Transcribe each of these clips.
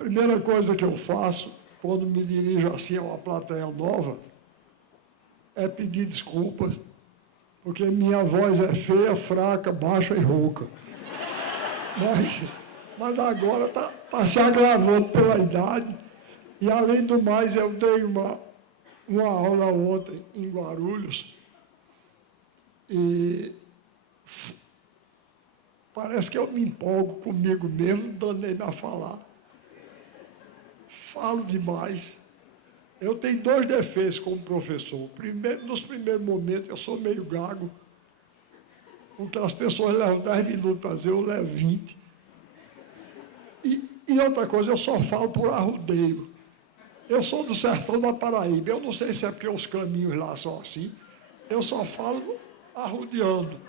primeira coisa que eu faço, quando me dirijo assim a uma plateia nova, é pedir desculpas, porque minha voz é feia, fraca, baixa e rouca. Mas agora está se agravando pela idade, e, além do mais, eu dei uma aula ontem em Guarulhos, e parece que eu me empolgo comigo mesmo, danei-me a falar. Falo demais. Eu tenho 2 defeitos como professor. Primeiro, nos primeiros momentos, eu sou meio gago. Porque as pessoas levam 10 minutos para dizer, eu levo 20. E outra coisa, eu só falo por arrudeio. Eu sou do sertão da Paraíba. Eu não sei se é porque os caminhos lá são assim. Eu só falo arrudeando.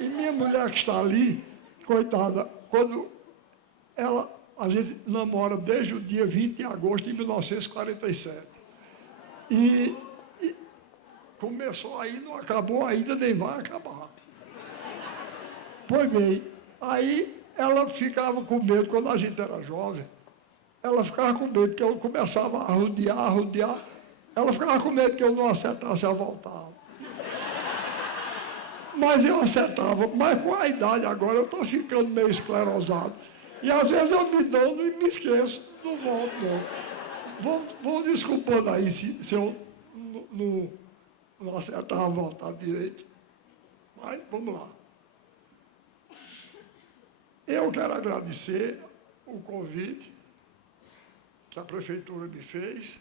E minha mulher que está ali, coitada, quando a gente namora desde o dia 20 de agosto de 1947. E começou aí, não acabou ainda, nem vai acabar. Pois bem, aí ela ficava com medo, quando a gente era jovem, ela ficava com medo que eu começava a arrodear, ela ficava com medo que eu não acertasse a voltar. Mas eu acertava, mas com a idade agora eu estou ficando meio esclerosado. E às vezes eu me dando e me esqueço, não volto não. Vão desculpando aí se eu não acertar a voltar direito. Mas vamos lá. Eu quero agradecer o convite que a Prefeitura me fez.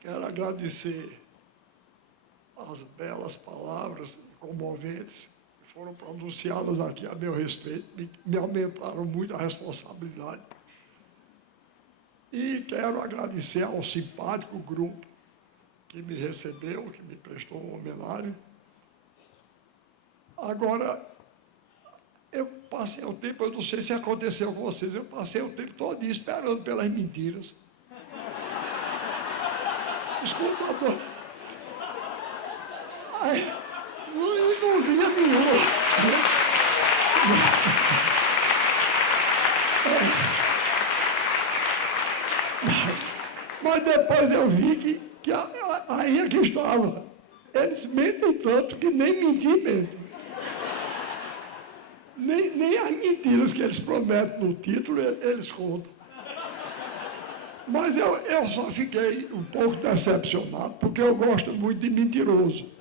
Quero agradecer as belas palavras comoventes que foram pronunciadas aqui a meu respeito, me aumentaram muito a responsabilidade. E quero agradecer ao simpático grupo que me recebeu, que me prestou uma homenagem. Agora, eu passei o tempo, eu não sei se aconteceu com vocês, eu passei o tempo todo esperando pelas mentiras. Escutador. Aí, não via nenhuma. Mas depois eu vi que aí é que estava. Eles mentem tanto que nem mentir mentem. Nem as mentiras que eles prometem no título, eles contam. Mas eu só fiquei um pouco decepcionado, porque eu gosto muito de mentiroso.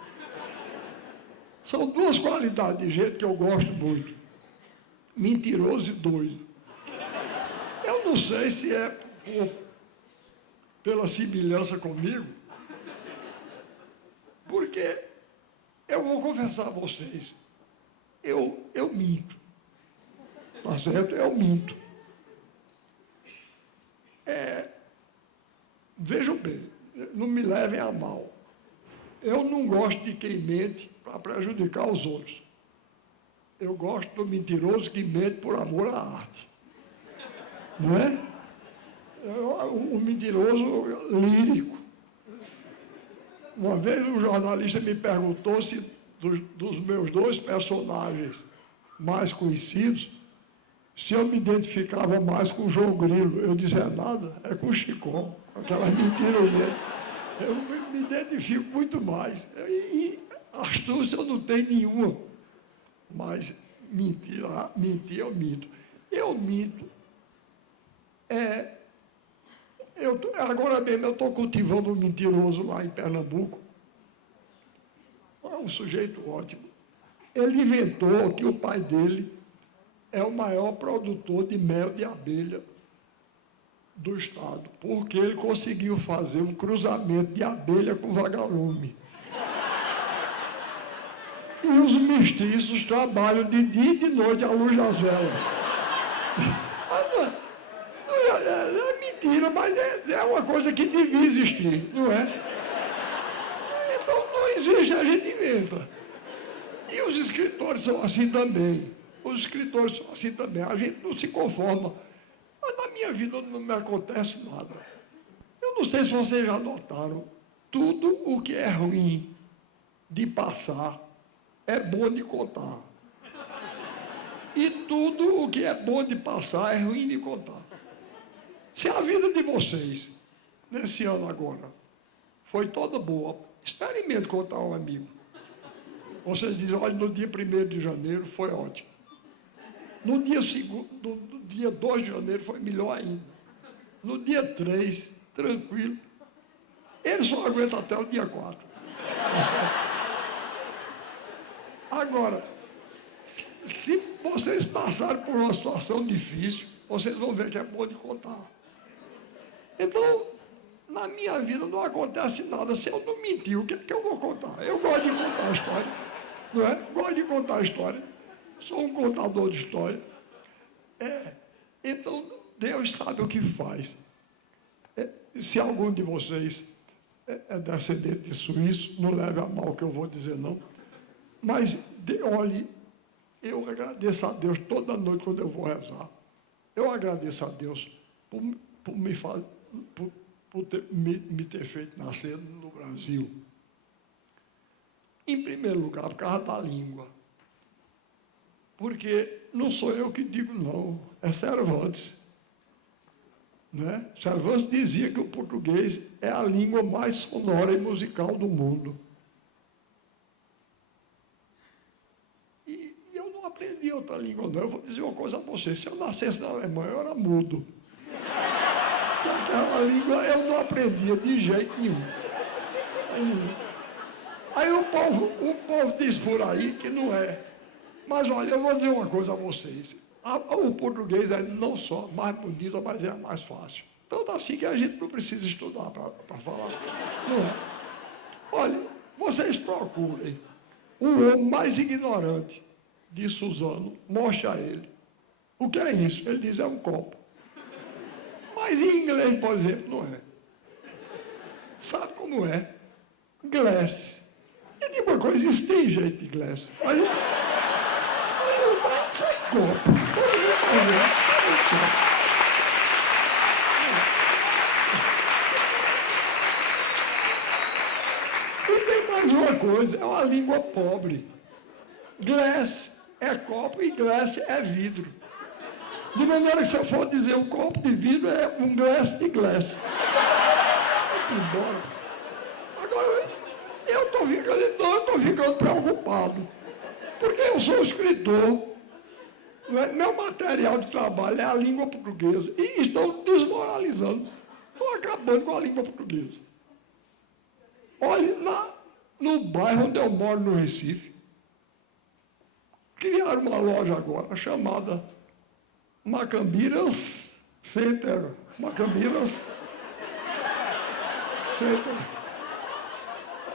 São 2 qualidades de gente que eu gosto muito. Mentiroso e doido. Eu não sei se é pela semelhança comigo, porque eu vou confessar a vocês, eu minto. Tá certo? Eu minto. Vejam bem, não me levem a mal. Eu não gosto de quem mente para prejudicar os outros. Eu gosto do mentiroso que mente por amor à arte. Não é? Um mentiroso lírico. Uma vez um jornalista me perguntou se dos meus 2 personagens mais conhecidos, se eu me identificava mais com o João Grilo. Eu disse, nada, é com o Chicó, aquelas mentiras dele. Eu me identifico muito mais. E astúcia eu não tenho nenhuma. Mas mentir eu minto. Eu minto. Agora mesmo eu estou cultivando um mentiroso lá em Pernambuco. É um sujeito ótimo. Ele inventou que o pai dele é o maior produtor de mel de abelha do estado, porque ele conseguiu fazer um cruzamento de abelha com vagalume. E os mestiços trabalham de dia e de noite à luz das velas. É mentira, mas é uma coisa que devia existir, não é? Então, não existe, a gente inventa. E os escritores são assim também. Os escritores são assim também. A gente não se conforma. Mas na minha vida não me acontece nada. Eu não sei se vocês já notaram. Tudo o que é ruim de passar é bom de contar. E tudo o que é bom de passar é ruim de contar. Se a vida de vocês, nesse ano agora, foi toda boa, experimente contar a um amigo. Vocês dizem, olha, no dia 1º de janeiro foi ótimo. No dia 2 de janeiro foi melhor ainda. No dia 3, tranquilo. Ele só aguenta até o dia 4. Agora, se vocês passarem por uma situação difícil, vocês vão ver que é bom de contar. Então, na minha vida não acontece nada. Se eu não mentir, o que é que eu vou contar? Eu gosto de contar a história, não é? Gosto de contar a história. Sou um contador de história. Então, Deus sabe o que faz. Se algum de vocês é descendente de suíço, não leve a mal o que eu vou dizer, não. Mas, olhe, eu agradeço a Deus toda noite quando eu vou rezar. Eu agradeço a Deus por me ter feito nascer no Brasil. Em primeiro lugar, por causa da língua. Porque não sou eu que digo, não, é Cervantes. Né? Cervantes dizia que o português é a língua mais sonora e musical do mundo. E eu não aprendi outra língua, não. Eu vou dizer uma coisa a você, se eu nascesse na Alemanha, eu era mudo. Porque aquela língua eu não aprendia de jeito nenhum. Aí o povo diz por aí que não é. Mas olha, eu vou dizer uma coisa a vocês. O português é não só mais bonito, mas é mais fácil. Tanto assim que a gente não precisa estudar para falar. Não é? Olha, vocês procurem o homem mais ignorante de Suzano, mostre a ele. O que é isso? Ele diz, é um copo. Mas em inglês, por exemplo, não é. Sabe como é? Glass. E digo uma coisa, isso tem jeito de glass. Mas não dá sem copo. E tem mais uma coisa, é uma língua pobre. Glass é copo e glass é vidro. De maneira que se eu for dizer um copo de vidro, é um glass de glass. Vai embora. Agora, eu estou ficando preocupado. Porque eu sou escritor. Meu material de trabalho é a língua portuguesa. E estão desmoralizando. Estão acabando com a língua portuguesa. Olha, no bairro onde eu moro, no Recife, criaram uma loja agora chamada Macambiras Center. Macambiras Center.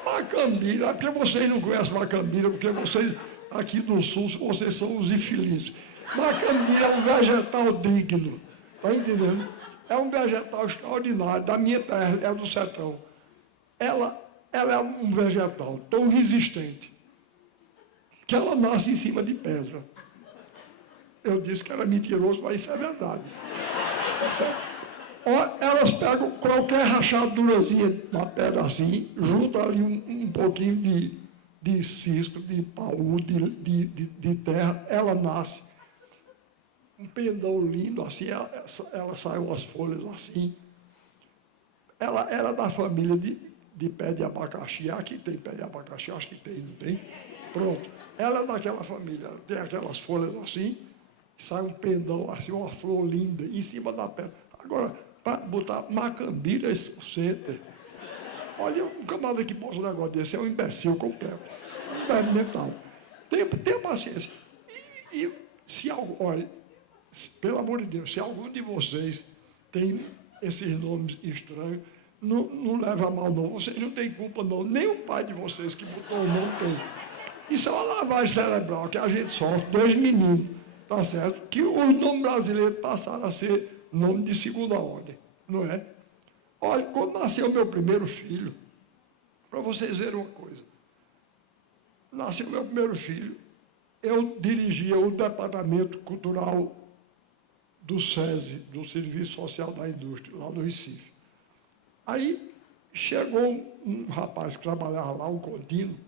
Macambira, porque vocês não conhecem Macambira, porque vocês aqui do Sul, vocês são os infelizes. Macambira é um vegetal digno, está entendendo? É um vegetal extraordinário, da minha terra, é do sertão. Ela é um vegetal tão resistente que ela nasce em cima de pedra. Eu disse que era mentiroso, mas isso é verdade. É certo? Elas pegam qualquer rachadurazinha na pedra assim, juntam ali um pouquinho de cisco, de paú, de terra, ela nasce. Um pendão lindo assim, ela sai umas folhas assim. Ela era da família de pé de abacaxi. Aqui tem pé de abacaxi, acho que tem, não tem? Pronto. Ela é daquela família, tem aquelas folhas assim, sai um pendão assim, uma flor linda, em cima da pedra. Agora, para botar Macambira Center. Olha, um camarada que posta um negócio desse é um imbecil completo. Um imbecil mental. Tenha paciência. E se algo, olha, pelo amor de Deus, se algum de vocês tem esses nomes estranhos, não leva a mal, não. Vocês não têm culpa, não. Nem o pai de vocês que botou o nome tem. Isso é uma lavagem cerebral que a gente sofre desde menino, tá certo? Que os nomes brasileiros passaram a ser nome de segunda ordem, não é? Olha, quando nasceu meu primeiro filho, para vocês verem uma coisa, nasceu meu primeiro filho, eu dirigia o departamento cultural do SESI, do Serviço Social da Indústria, lá no Recife. Aí chegou um rapaz que trabalhava lá, um contínuo,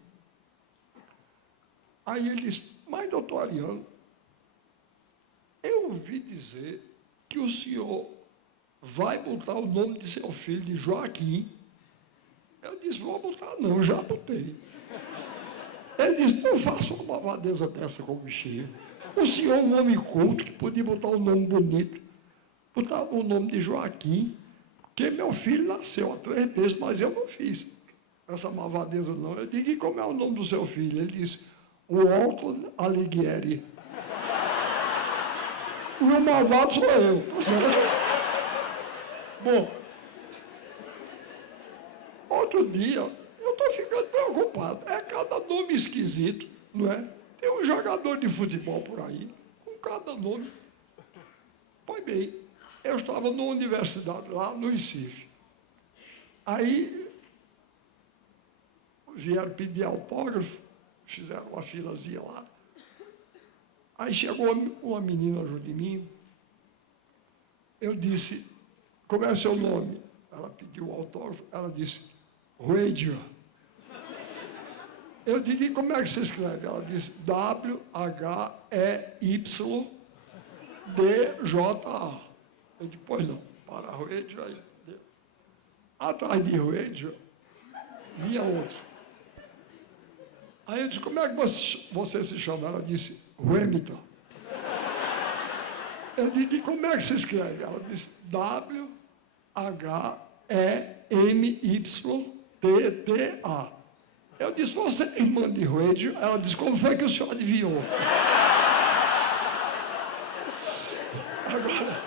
aí ele disse, mas doutor Ariano, eu ouvi dizer que o senhor vai botar o nome de seu filho de Joaquim. Eu disse, vou botar não, já botei. Ele disse, não faça uma malvadeza dessa com o bichinho. O senhor é um homem culto que podia botar um nome bonito, botar o nome de Joaquim, porque meu filho nasceu há 3 meses, mas eu não fiz essa malvadeza não. Eu disse, e como é o nome do seu filho? Ele disse, Walton Alighieri. E o malvado sou eu, tá certo? Bom, outro dia, eu estou ficando preocupado. É cada nome esquisito, não é? Tem um jogador de futebol por aí, com cada nome. Pois bem, eu estava numa universidade lá no Recife. Aí, vieram pedir autógrafo, fizeram uma filazinha lá. Aí chegou uma menina junto de mim. Eu disse, como é seu nome? Ela pediu o autógrafo, ela disse, Ruedia. Eu digo, e como é que você escreve? Ela disse, W-H-E-Y-D-J-A. Eu disse, pois não, para Ruedia. Atrás de Ruedia, vinha outro. Aí eu disse, como é que você se chama? Ela disse, Remington. Eu digo, e como é que se escreve? Ela disse, W-H-E-M-Y-T-T-A. Eu disse, você é irmã de Ruedio? Ela disse, como foi que o senhor adivinhou? Agora,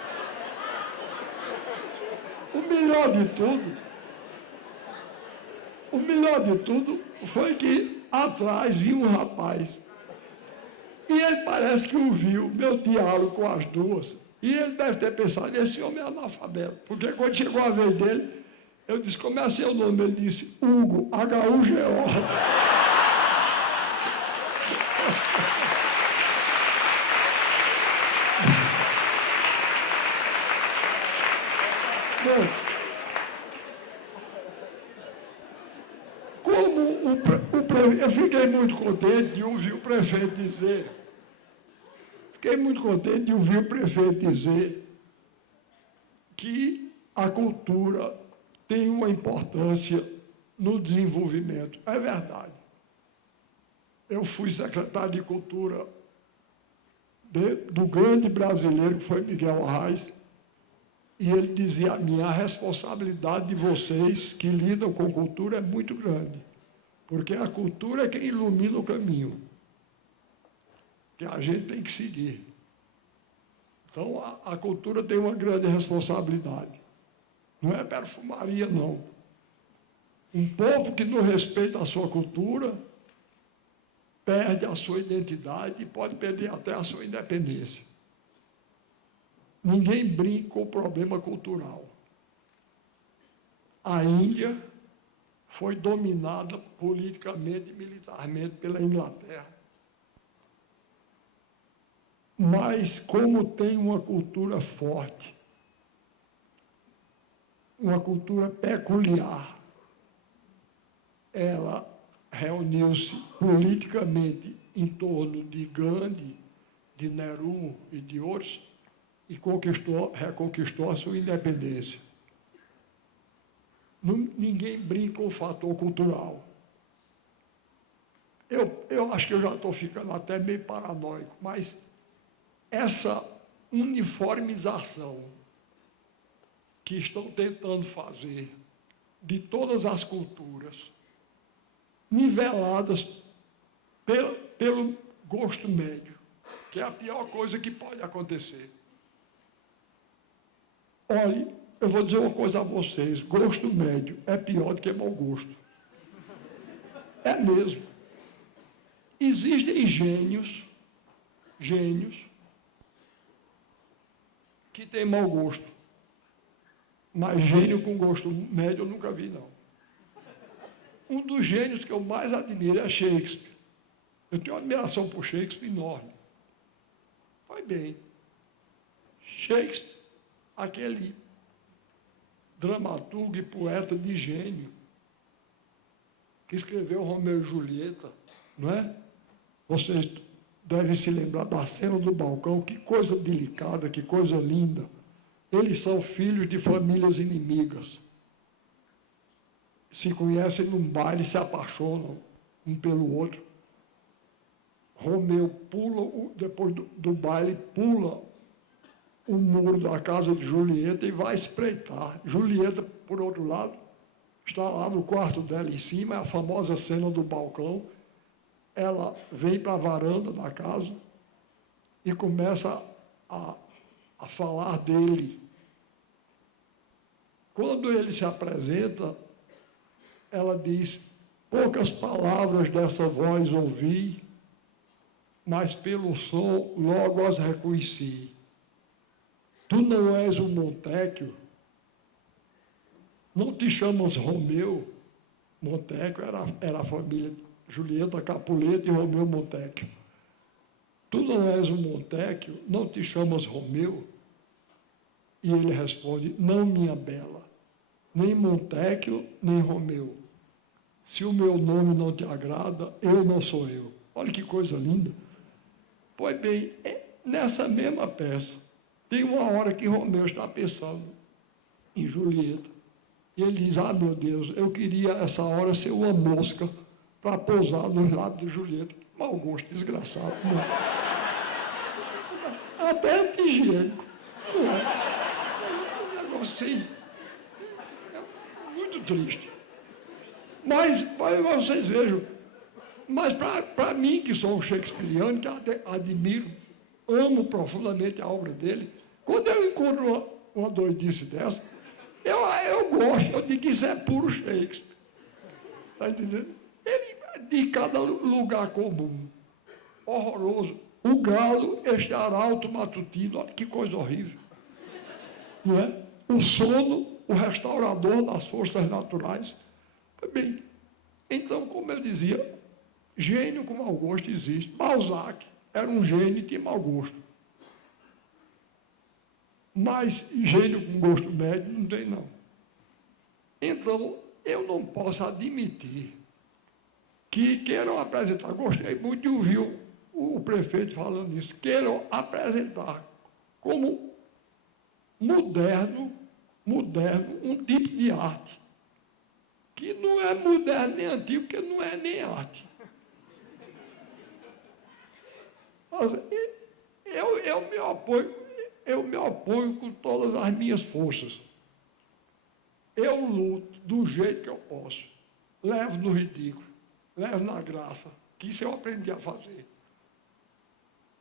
o melhor de tudo foi que atrás vinha um rapaz. E ele parece que ouviu meu diálogo com as duas. E ele deve ter pensado, esse homem é analfabeto. Porque quando chegou a vez dele, eu disse, como é seu nome? Ele disse, Hugo, H-U-G-O. Bom, eu fiquei muito contente de ouvir o prefeito dizer, que a cultura tem uma importância no desenvolvimento. É verdade. Eu fui secretário de Cultura do grande brasileiro, que foi Miguel Arraes, e ele dizia a mim, a responsabilidade de vocês que lidam com cultura é muito grande, porque a cultura é quem ilumina o caminho, que a gente tem que seguir. Então, a cultura tem uma grande responsabilidade. Não é perfumaria, não. Um povo que não respeita a sua cultura perde a sua identidade e pode perder até a sua independência. Ninguém brinca com o problema cultural. A Índia foi dominada politicamente e militarmente pela Inglaterra. Mas, como tem uma cultura forte, uma cultura peculiar, ela reuniu-se politicamente em torno de Gandhi, de Nehru e de outros, e reconquistou a sua independência. Ninguém brinca com o fator cultural. Eu acho que eu já estou ficando até meio paranoico, mas essa uniformização que estão tentando fazer de todas as culturas, niveladas pelo gosto médio, que é a pior coisa que pode acontecer. Olhe, eu vou dizer uma coisa a vocês, gosto médio é pior do que mau gosto. É mesmo. Existem gênios que têm mau gosto, mas gênio com gosto médio eu nunca vi, não. Um dos gênios que eu mais admiro é Shakespeare. Eu tenho uma admiração por Shakespeare enorme. Vai bem. Shakespeare, aquele dramaturgo e poeta de gênio, que escreveu Romeu e Julieta, não é? Vocês devem se lembrar da cena do balcão, que coisa delicada, que coisa linda. Eles são filhos de famílias inimigas. Se conhecem num baile, se apaixonam um pelo outro. Romeu pula, depois do baile, pula o muro da casa de Julieta e vai espreitar. Julieta, por outro lado, está lá no quarto dela em cima, é a famosa cena do balcão. Ela vem para a varanda da casa e começa a falar dele. Quando ele se apresenta, ela diz: poucas palavras dessa voz ouvi, mas pelo som logo as reconheci. Tu não és o Montecchio? Não te chamas Romeu? Montecchio era a família Julieta Capuleto e Romeu Montecchio. Tu não és o Montecchio? Não te chamas Romeu? E ele responde: não, minha bela, nem Montecchio, nem Romeu. Se o meu nome não te agrada, eu não sou eu. Olha que coisa linda. Pois bem, nessa mesma peça, tem uma hora que Romeu está pensando em Julieta. E ele diz: ah, meu Deus, eu queria essa hora ser uma mosca para pousar nos lábios de Julieta. Mau gosto, desgraçado. Não é? Até anti-higiênico. Não é? Um negócio assim. É muito triste. Mas vocês vejam, mas para mim, que sou um shakespeariano, que até admiro, amo profundamente a obra dele, quando eu encontro uma doidice dessa, eu gosto, eu digo que isso é puro Shakespeare. Está entendendo? Ele, de cada lugar comum, horroroso. O galo, este arauto matutino, olha que coisa horrível. Não é? O sono, o restaurador das forças naturais. Bem, então, como eu dizia, gênio com mau gosto existe. Balzac era um gênio e tinha mau gosto. Mas gênio com gosto médio não tem, não. Então, eu não posso admitir que queiram apresentar, gostei muito de ouvir o prefeito falando isso, queiram apresentar como moderno, um tipo de arte, que não é moderno nem antigo, porque não é nem arte. Mas eu me oponho com todas as minhas forças. Eu luto do jeito que eu posso. Levo no ridículo, levo na graça, que isso eu aprendi a fazer.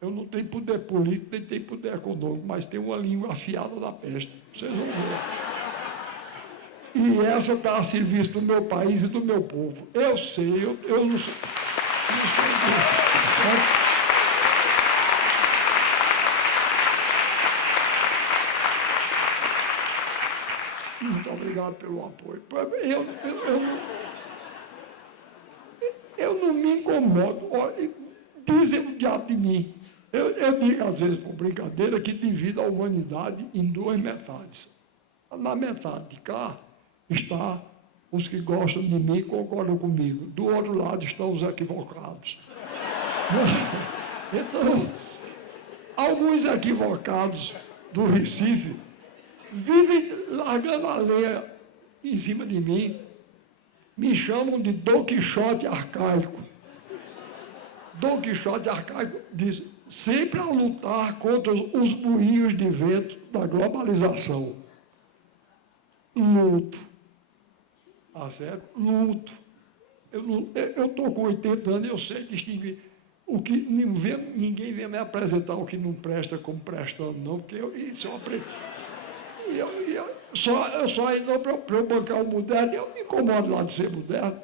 Eu não tenho poder político, nem tenho poder econômico, mas tenho uma língua afiada da peste. Vocês vão ver. E essa está a serviço do meu país e do meu povo. Eu sei, eu não sei. Certo? Muito obrigado pelo apoio. Eu não me incomodo. Dizem o diabo de mim. Eu digo, às vezes, por brincadeira, que divido a humanidade em duas metades. Na metade de cá está os que gostam de mim e concordam comigo. Do outro lado estão os equivocados. Então, alguns equivocados do Recife vivem largando a lenha em cima de mim, me chamam de Dom Quixote arcaico. Dom Quixote arcaico diz: sempre a lutar contra os moinhos de vento da globalização. Luto. Tá certo? Luto. Eu estou com 80 anos, eu sei distinguir. O que ninguém vem me apresentar o que não presta como prestando, não, porque isso eu aprendi. Eu só ainda para eu bancar o moderno, eu me incomodo lá de ser moderno.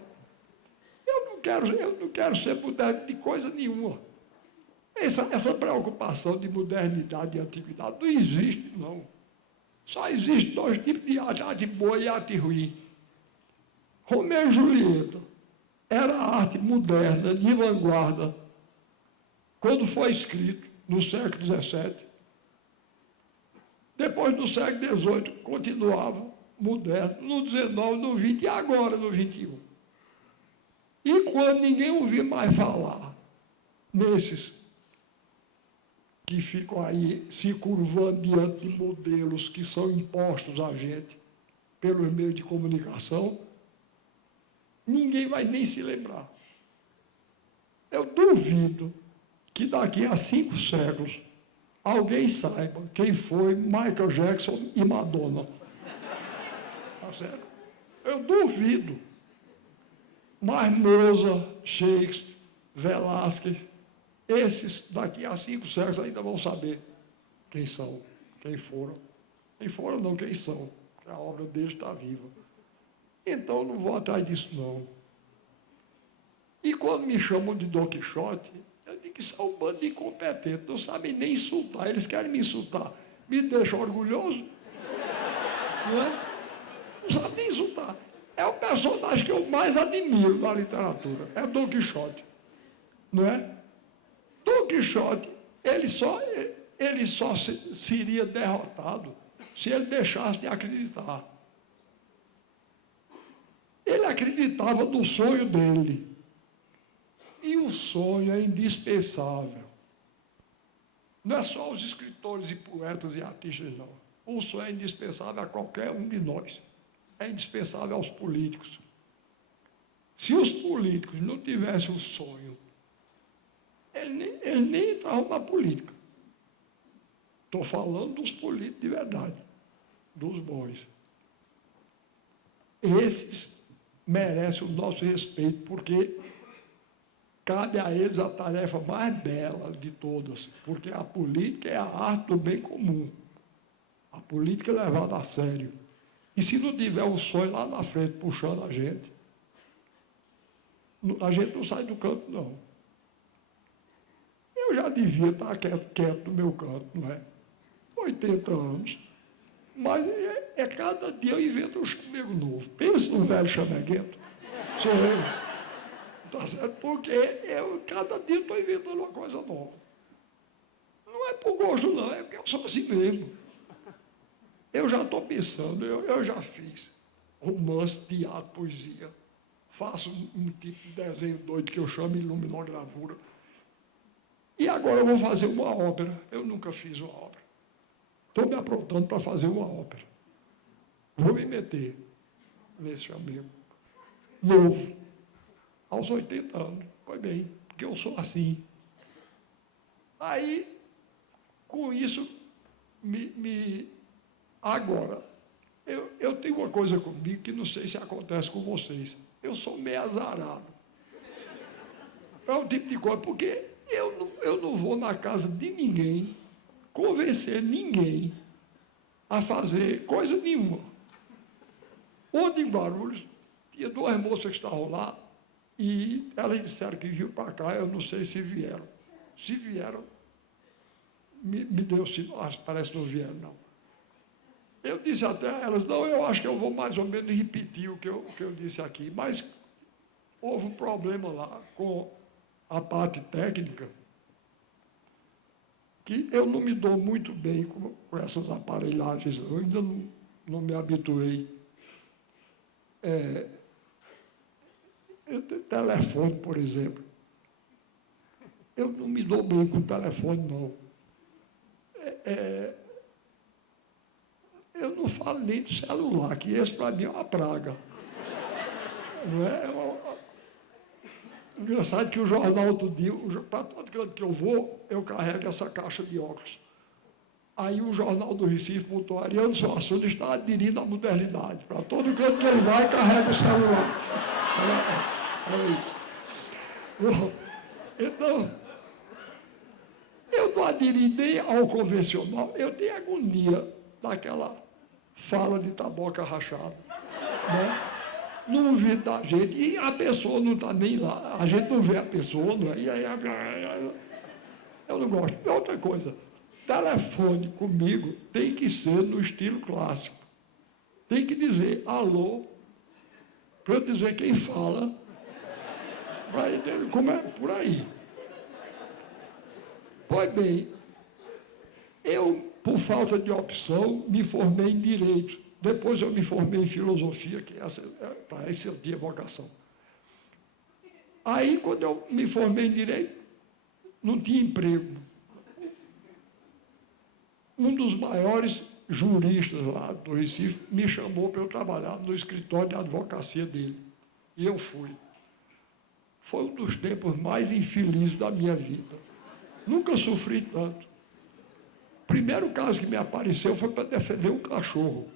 Eu não quero ser moderno de coisa nenhuma. Essa preocupação de modernidade e antiguidade não existe, não. Só existem dois tipos de arte, arte boa e arte ruim. Romeu e Julieta era arte moderna, de vanguarda, quando foi escrito, no século XVII. Depois do século XVIII, continuava moderno, no XIX, no XX e agora no XXI. E quando ninguém ouvia mais falar nesses que ficam aí se curvando diante de modelos que são impostos a gente pelos meios de comunicação, ninguém vai nem se lembrar. Eu duvido que daqui a 5 séculos alguém saiba quem foi Michael Jackson e Madonna. Tá certo? Eu duvido. Mas Mozart, Shakespeare, Velázquez, esses daqui a 5 séculos ainda vão saber quem são, quem foram. Quem foram não, quem são. A obra deles está viva. Então, eu não vou atrás disso, não. E quando me chamam de Dom Quixote, eu digo que são um bando de incompetentes, não sabem nem insultar, eles querem me insultar. Me deixam orgulhoso, não é? Não sabem nem insultar. É o personagem que eu mais admiro na literatura, é Dom Quixote, não é? Dom Quixote, ele só seria derrotado se ele deixasse de acreditar. Ele acreditava no sonho dele. E o sonho é indispensável. Não é só os escritores e poetas e artistas, não. O sonho é indispensável a qualquer um de nós. É indispensável aos políticos. Se os políticos não tivessem o sonho, eles nem entravam na política. Estou falando dos políticos de verdade, dos bons. Esses merecem o nosso respeito, porque cabe a eles a tarefa mais bela de todas, porque a política é a arte do bem comum. A política é levada a sério. E se não tiver um sonho lá na frente puxando a gente não sai do canto, não. Eu já devia estar quieto no meu canto, não é? 80 anos. Mas cada dia eu invento um chamego novo. Pensa no velho chameguento. Sou eu. Tá certo? Porque cada dia estou inventando uma coisa nova. Não é por gosto, não, é porque eu sou assim mesmo. Eu já estou pensando, eu já fiz romance, teatro, poesia. Faço um tipo de desenho doido que eu chamo iluminogravura. E agora eu vou fazer uma ópera. Eu nunca fiz uma ópera. Estou me aprontando para fazer uma ópera. Vou me meter nesse chamego. Novo. Aos 80 anos. Pois bem, porque eu sou assim. Aí, com isso, agora, eu tenho uma coisa comigo que não sei se acontece com vocês. Eu sou meio azarado. É um tipo de coisa, porque eu não vou na casa de ninguém convencer ninguém a fazer coisa nenhuma. Ontem em Guarulhos, tinha 2 moças que estavam lá e elas disseram que vinham para cá, eu não sei se vieram. Se vieram, me deu sinal, parece que não vieram, não. Eu disse até a elas, não, eu acho que eu vou mais ou menos repetir o que eu disse aqui, mas houve um problema lá com a parte técnica, que eu não me dou muito bem com essas aparelhagens, eu ainda não me habituei. Telefone, por exemplo. Eu não me dou bem com telefone, não. Eu não falo nem de celular, que esse para mim é uma praga. Não é? Engraçado que o jornal outro dia, para todo canto que eu vou, eu carrego essa caixa de óculos. Aí o jornal do Recife botou, Ariano Suassuna está aderindo à modernidade. Para todo canto que ele vai, carrega o celular. Era isso. Bom, então, eu não aderi nem ao convencional, eu tenho agonia daquela fala de taboca rachada. Né? No ouvido da gente, e a pessoa não está nem lá, a gente não vê a pessoa, não é? E aí, eu não gosto. E outra coisa, telefone comigo tem que ser no estilo clássico. Tem que dizer alô, para eu dizer quem fala, para entender como é por aí. Pois bem, eu, por falta de opção, me formei em Direito. Depois eu me formei em Filosofia, que para esse eu tinha vocação. Aí, quando eu me formei em Direito, não tinha emprego. um dos maiores juristas lá do Recife me chamou para eu trabalhar no escritório de advocacia dele. E eu fui. Foi um dos tempos mais infelizes da minha vida. Nunca sofri tanto. O primeiro caso que me apareceu foi para defender um cachorro.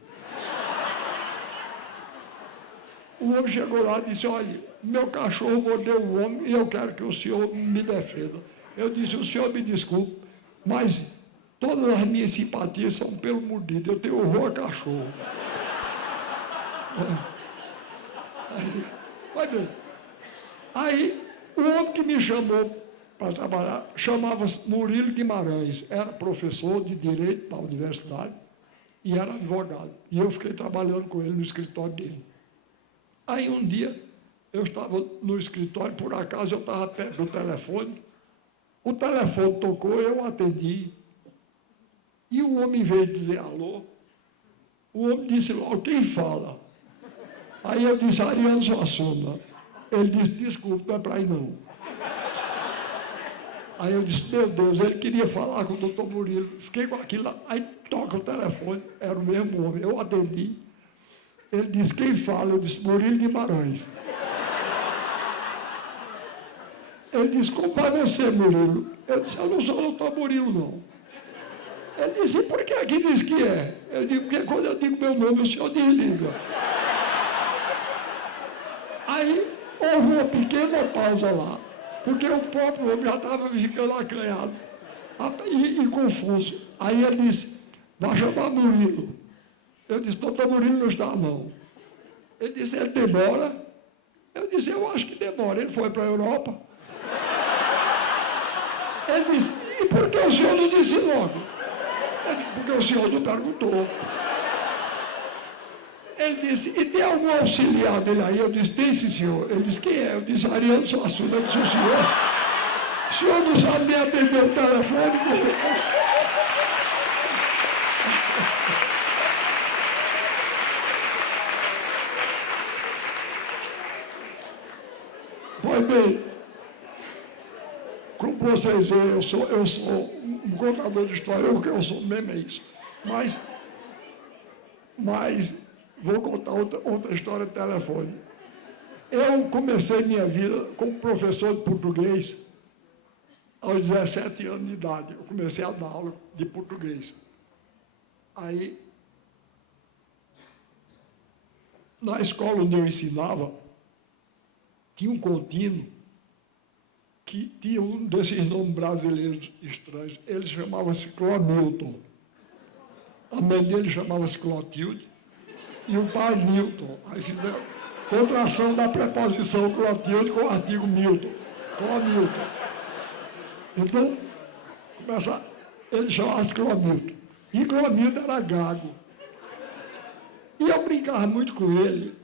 O homem chegou lá e disse, olha, meu cachorro mordeu o homem e eu quero que o senhor me defenda. Eu disse, o senhor me desculpe, mas todas as minhas simpatias são pelo mordido, eu tenho horror a cachorro. Vai bem. Aí, o homem que me chamou para trabalhar chamava-se Murilo Guimarães, era professor de Direito da universidade e era advogado. E eu fiquei trabalhando com ele no escritório dele. Aí, um dia, eu estava no escritório, por acaso eu estava perto do telefone, o telefone tocou, eu atendi, e o homem veio dizer alô, o homem disse logo, quem fala? Aí eu disse, Ariano Suassuna. Ele disse, desculpe, não é para ir não. Aí eu disse, meu Deus, ele queria falar com o doutor Murilo, fiquei com aquilo lá, aí toca o telefone, era o mesmo homem, eu atendi, ele disse, quem fala? Eu disse, Murilo Guimarães. Ele disse, como vai você, Murilo? Eu disse, eu não sou o doutor Murilo, não. Ele disse, e por que aqui diz que é? Eu digo, porque quando eu digo meu nome, o senhor desliga. Aí, houve uma pequena pausa lá, porque o próprio homem já estava ficando acanhado e confuso. Aí ele disse, vai chamar Murilo. Eu disse, doutor Murilo não está, não. Ele disse, ele demora? Eu disse, eu acho que demora. Ele foi para a Europa. Ele disse, e por que o senhor não disse logo? Eu disse, porque o senhor não perguntou. Ele disse, e tem algum auxiliar dele aí? Eu disse, tem sim, senhor. Ele disse, quem é? Eu disse, Ariano Suassuna. Eu disse, o senhor não sabe nem atender o telefone? Pois bem, como vocês veem, eu sou um contador de história, o que eu sou mesmo é isso. Mas vou contar outra história de telefone. Eu comecei minha vida como professor de português aos 17 anos de idade. Eu comecei a dar aula de português. Aí, na escola onde eu ensinava, tinha um contínuo que tinha um desses nomes brasileiros estranhos. Ele chamava-se Clomilton. A mãe dele chamava-se Clotilde e o pai Newton. Aí fizeram contração da preposição Clotilde com o artigo Milton. Clomilton. Então, ele chamava-se Clomilton. E Clomilton era gago. E eu brincava muito com ele.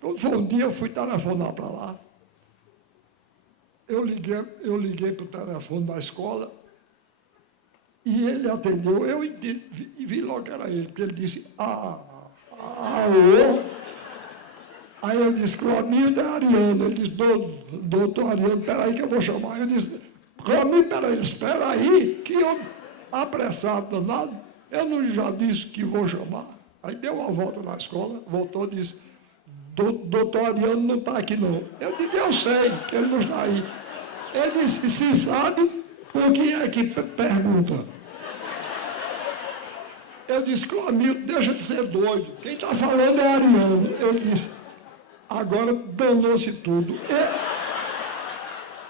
Quando foi um dia, eu fui telefonar para lá. Eu liguei para o telefone da escola e ele atendeu. Eu vi logo que era ele, porque ele disse, alô? Aí eu disse, Clomilton é Ariano. Ele disse, doutor Ariano, peraí que eu vou chamar. Eu disse, Clomilton, peraí, espera aí, que eu, apressado danado, eu não já disse que vou chamar. Aí deu uma volta na escola, voltou e disse, doutor Ariano não está aqui não. Eu disse, eu sei que ele não está aí. Ele disse, se sabe, por que é que pergunta? Eu disse, Clomilton, deixa de ser doido. Quem está falando é Ariano. Ele disse, agora danou-se tudo.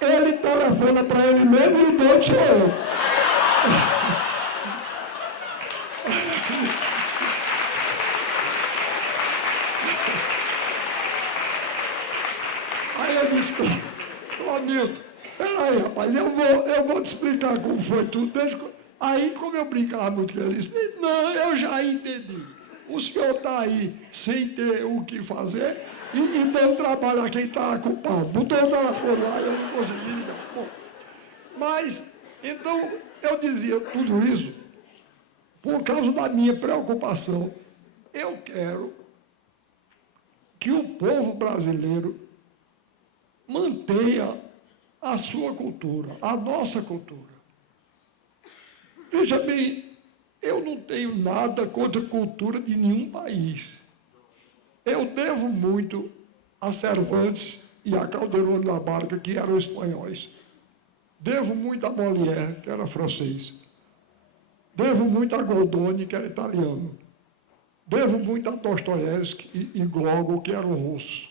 Ele telefona para ele mesmo e o doido sou eu. Aí eu disse, Clomilton, peraí, rapaz, eu vou te explicar como foi tudo. Aí, como eu brincava muito com ele, disse, não, eu já entendi. O senhor está aí sem ter o que fazer e dando trabalho a quem está culpado. Botou o telefone lá e eu não consegui ligar. Bom, mas, então, eu dizia tudo isso por causa da minha preocupação. Eu quero que o povo brasileiro mantenha a sua cultura, a nossa cultura. Veja bem, eu não tenho nada contra a cultura de nenhum país. Eu devo muito a Cervantes e a Calderón da Barca, que eram espanhóis. Devo muito a Molière, que era francês. Devo muito a Goldoni, que era italiano. Devo muito a Dostoiévski e Gogol, que eram russos.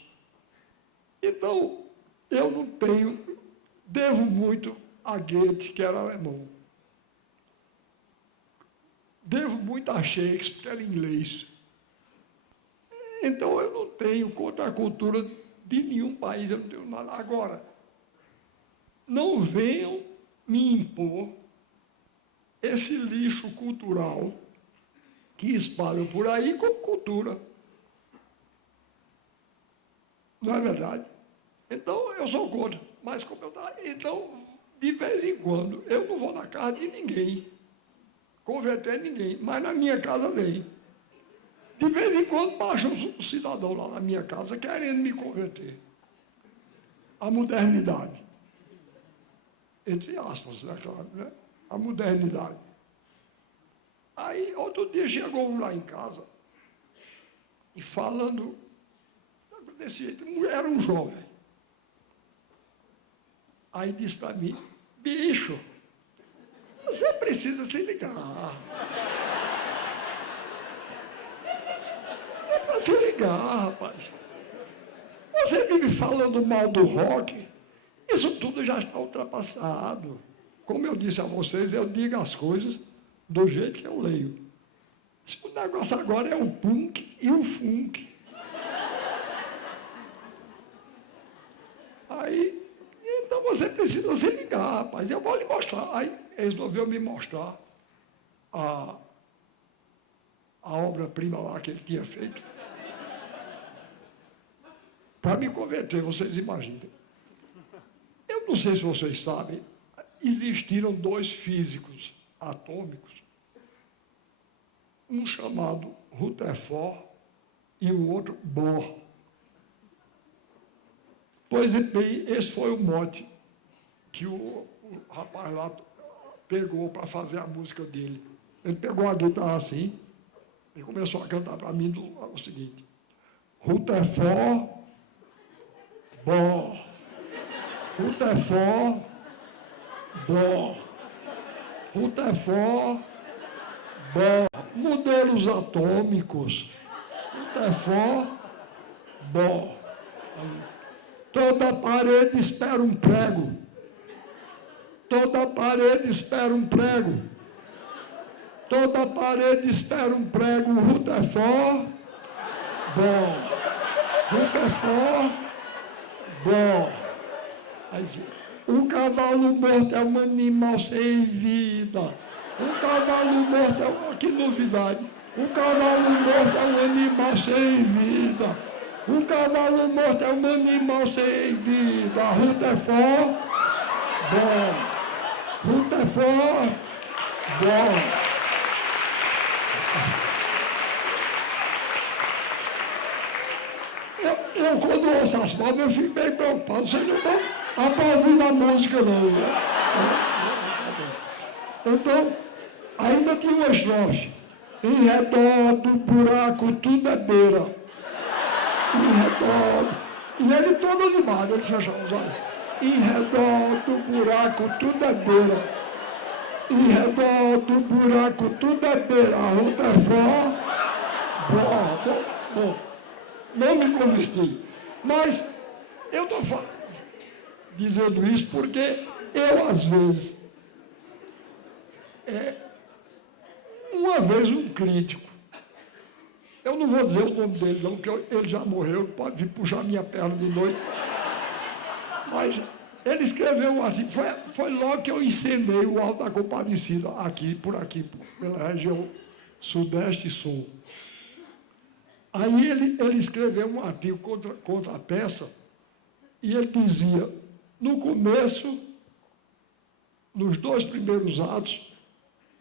Então, eu não tenho... Devo muito a Goethe, que era alemão. Devo muito a Shakespeare, que era inglês. Então, eu não tenho contra a cultura de nenhum país, eu não tenho nada. Agora, não venham me impor esse lixo cultural que espalham por aí como cultura. Não é verdade? Então, eu sou contra. Mas, como eu estava... Então, de vez em quando, eu não vou na casa de ninguém, converter ninguém, mas na minha casa vem. De vez em quando, baixa um cidadão lá na minha casa querendo me converter. A modernidade. Entre aspas, é claro, né? A modernidade. Aí, outro dia, chegou um lá em casa, e falando desse jeito, era um jovem. Aí disse para mim, bicho, você precisa se ligar. É para se ligar, rapaz. Você vive falando mal do rock, isso tudo já está ultrapassado. Como eu disse a vocês, eu digo as coisas do jeito que eu leio. O negócio agora é o punk e o funk. Aí, então você precisa se ligar, rapaz. Eu vou lhe mostrar. Aí ele resolveu me mostrar a obra-prima lá que ele tinha feito. Para me converter, vocês imaginam. Eu não sei se vocês sabem, existiram dois físicos atômicos, um chamado Rutherford e o outro Bohr. Pois bem, esse foi o mote que o rapaz lá pegou para fazer a música dele. Ele pegou a guitarra assim e começou a cantar para mim o seguinte: Rutherford, Bohr, Rutherford, Bohr, Rutherford, Bohr, modelos atômicos, Rutherford, Bohr. Toda parede espera um prego. Toda parede espera um prego. Toda parede espera um prego. Rutherford, Bohr. Rutherford, Bohr. O cavalo morto é um animal sem vida. O cavalo morto é uma... Que novidade. O cavalo morto é um animal sem vida. O cavalo morto é um animal sem vida. Rutherford, Bohr. Rutherford, Bohr. Eu quando ouço as palmas, eu fico bem preocupado. Vocês não estão aplaudindo a música, não. Então, ainda tinha uma estrofe. Em redor do buraco tudo é beira. Em redor, e ele todo animado, ele fechou os olhos. Em redor do buraco tudo é beira. Em redor do buraco tudo é beira. Rutherford, bom, não me converti. Mas eu estou dizendo isso porque eu, às vezes, uma vez um crítico, eu não vou dizer o nome dele, não, porque ele já morreu, pode vir puxar minha perna de noite. Mas ele escreveu um artigo, foi logo que eu encenei o Alto da Compadecida, por aqui, pela região sudeste e sul. Aí ele escreveu um artigo contra a peça, e ele dizia, no começo, nos 2 primeiros atos,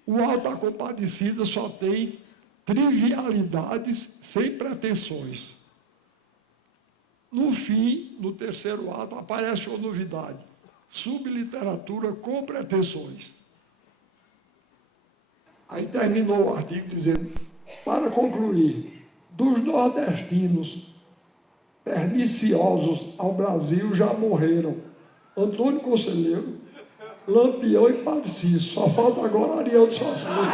o Alto da Compadecida só tem trivialidades sem pretensões. No fim, no 3º ato, aparece uma novidade: subliteratura com pretensões. Aí terminou o artigo dizendo, para concluir, dos nordestinos perniciosos ao Brasil já morreram Antônio Conselheiro, Lampião e Padre Cícero. Só falta agora Ariano Suassuna.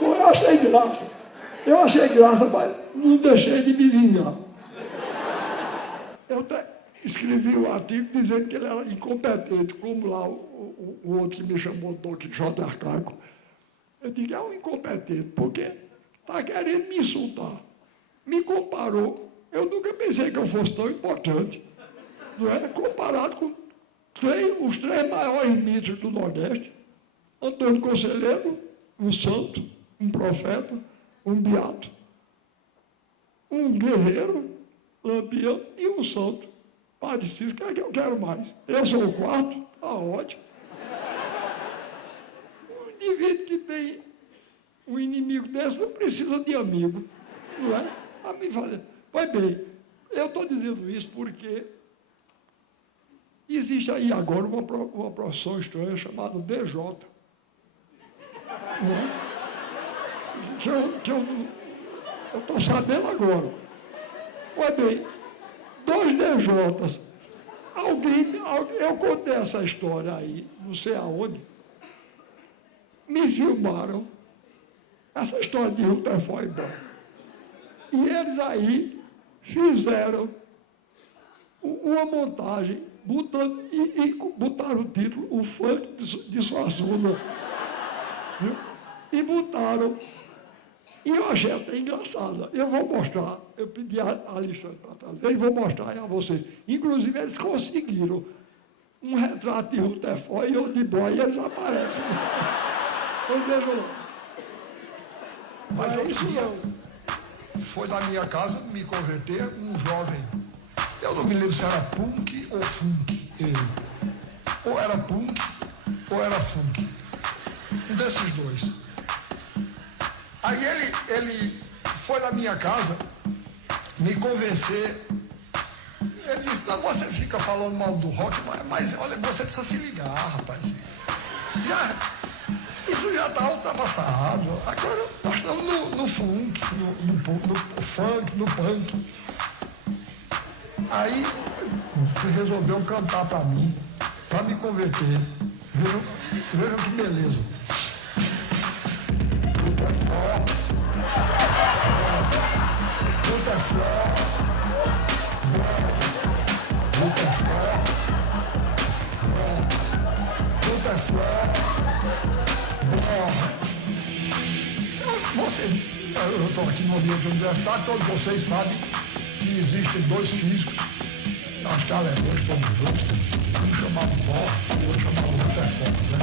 Eu achei graça. Eu achei graça, mas não deixei de me vingar. Eu escrevi um artigo dizendo que ele era incompetente, como lá o outro que me chamou, Dom Quixote Arcaico. Eu digo, é um incompetente, porque está querendo me insultar. Me comparou. Eu nunca pensei que eu fosse tão importante. Não é? Comparado com os três maiores mitos do Nordeste. Antônio Conselheiro, um santo, um profeta, um beato, um guerreiro, Lampião, e um santo, Padre Cícero. O que é que eu quero mais? Eu sou o quarto? Está ótimo. Um indivíduo que tem um inimigo desse não precisa de amigo, não é? A mim fazer. Pois bem, eu estou dizendo isso porque existe aí agora uma profissão estranha chamada DJ. Não é? Que eu estou sabendo agora. Pois bem, 2 DJs. Eu contei essa história aí, não sei aonde, me filmaram essa história de Rutherford Brown. E eles aí fizeram uma montagem, botaram o título, o funk de Suassuna. Viu? E botaram. E eu achei até engraçado. Eu vou mostrar, eu pedi a Alexandre para trazer, e vou mostrar aí a vocês. Inclusive, eles conseguiram um retrato de Rutherford e outro de Boy, e eles aparecem. Então, vejam lá. Mas é isso não. Foi na minha casa me converter um jovem. Eu não me lembro se era punk ou funk. Ele. Ou era punk ou era funk. Um desses dois. Aí ele foi na minha casa me convencer. Ele disse, não, você fica falando mal do rock, mas olha, você precisa se ligar, rapaz. Isso já está ultrapassado. Agora nós estamos no funk, no funk, no punk. Aí resolveu cantar para mim, para me converter. Vejam que beleza. Eu estou aqui no ambiente universitário, todos vocês sabem que existem 2 físicos, acho que alemães, todos os dois, um chamado Bohr e outro chamado Rutherford, né?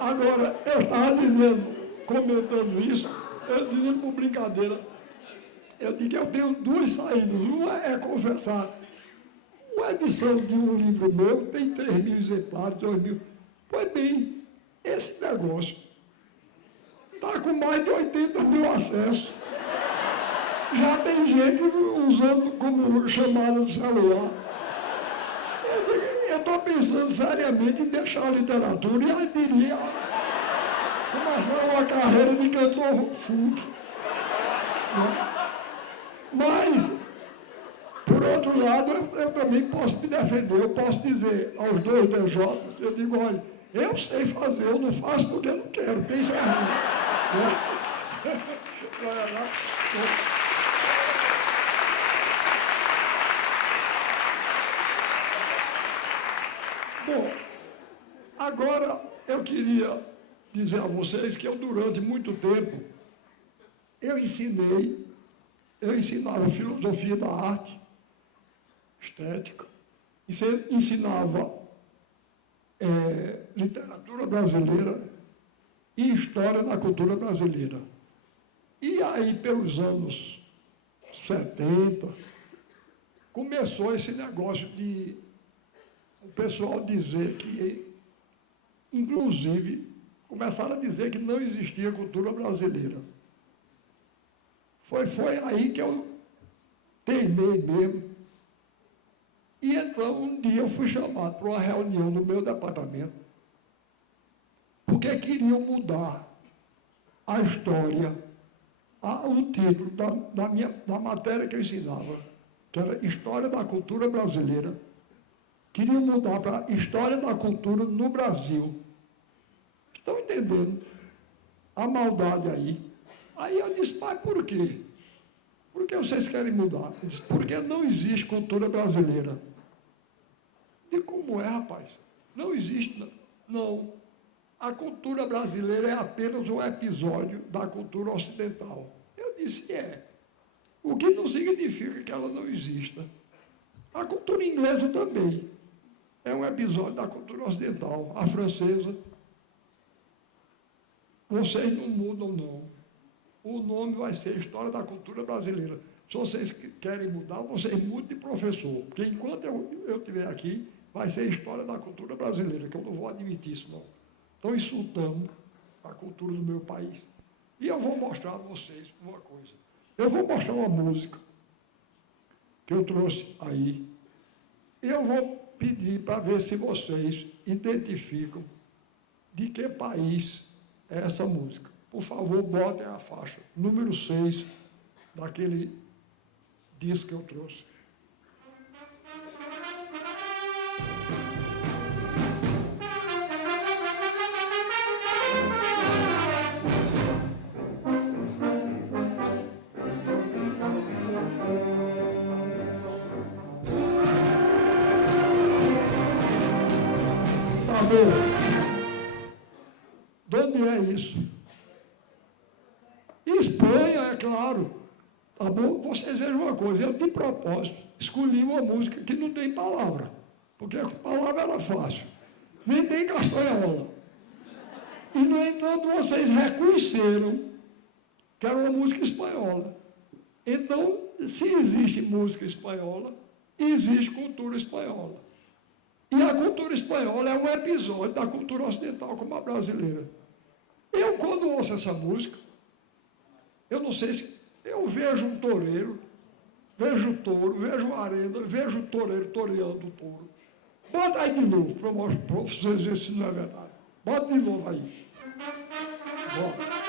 Agora, eu estava dizendo, comentando isso, eu dizendo por brincadeira, eu digo que eu tenho 2 saídas. Uma é confessar, uma edição de um livro meu tem 3.000 exemplares, 2.000. Pois bem, esse negócio está com mais de 80.000 acessos. Já tem gente usando como chamada do celular. Eu estou pensando seriamente em deixar a literatura e aí diria começar uma carreira de cantor funk. Né? Mas, por outro lado, eu também posso me defender. Eu posso dizer aos dois DJs, eu digo, olha, eu sei fazer, eu não faço porque eu não quero, porque isso é ruim. Né? Olha lá. Bom, agora eu queria dizer a vocês que eu, durante muito tempo, eu ensinava filosofia da arte, estética, ensinava literatura brasileira e história da cultura brasileira. E aí, pelos anos 70, começou esse negócio de o pessoal dizer que, inclusive, começaram a dizer que não existia cultura brasileira. Foi aí que eu teimei mesmo. E então, um dia eu fui chamado para uma reunião no meu departamento, porque queriam mudar a história, o título da matéria que eu ensinava, que era História da Cultura Brasileira. Queriam mudar para História da Cultura no Brasil. Estão entendendo a maldade aí? Aí eu disse, mas por quê? Por que vocês querem mudar? Eu disse, porque não existe cultura brasileira. E como é, rapaz? Não existe, não. A cultura brasileira é apenas um episódio da cultura ocidental. Eu disse, o que não significa que ela não exista. A cultura inglesa também é um episódio da cultura ocidental. A francesa, vocês não mudam, não. O nome vai ser História da Cultura Brasileira. Se vocês querem mudar, vocês mudem de professor. Porque enquanto eu estiver aqui, vai ser História da Cultura Brasileira, que eu não vou admitir isso, não. Estão insultando a cultura do meu país. E eu vou mostrar a vocês uma coisa. Eu vou mostrar uma música que eu trouxe aí. E eu vou pedir para ver se vocês identificam de que país é essa música. Por favor, botem a faixa número 6 daquele disco que eu trouxe. Tá bom. De onde é isso? Espanha, é claro. Tá bom? Vocês vejam uma coisa, eu de propósito escolhi uma música que não tem palavra, porque a palavra era fácil. Nem tem castanhola. E, no entanto, vocês reconheceram que era uma música espanhola. Então, se existe música espanhola, existe cultura espanhola. E a cultura espanhola é um episódio da cultura ocidental como a brasileira. Eu, quando ouço essa música, eu não sei se eu vejo um toureiro, vejo o touro, vejo uma arena, vejo o toureiro toreando o touro. Bota aí de novo, para vocês verem se não é verdade. Bota de novo aí. Bota.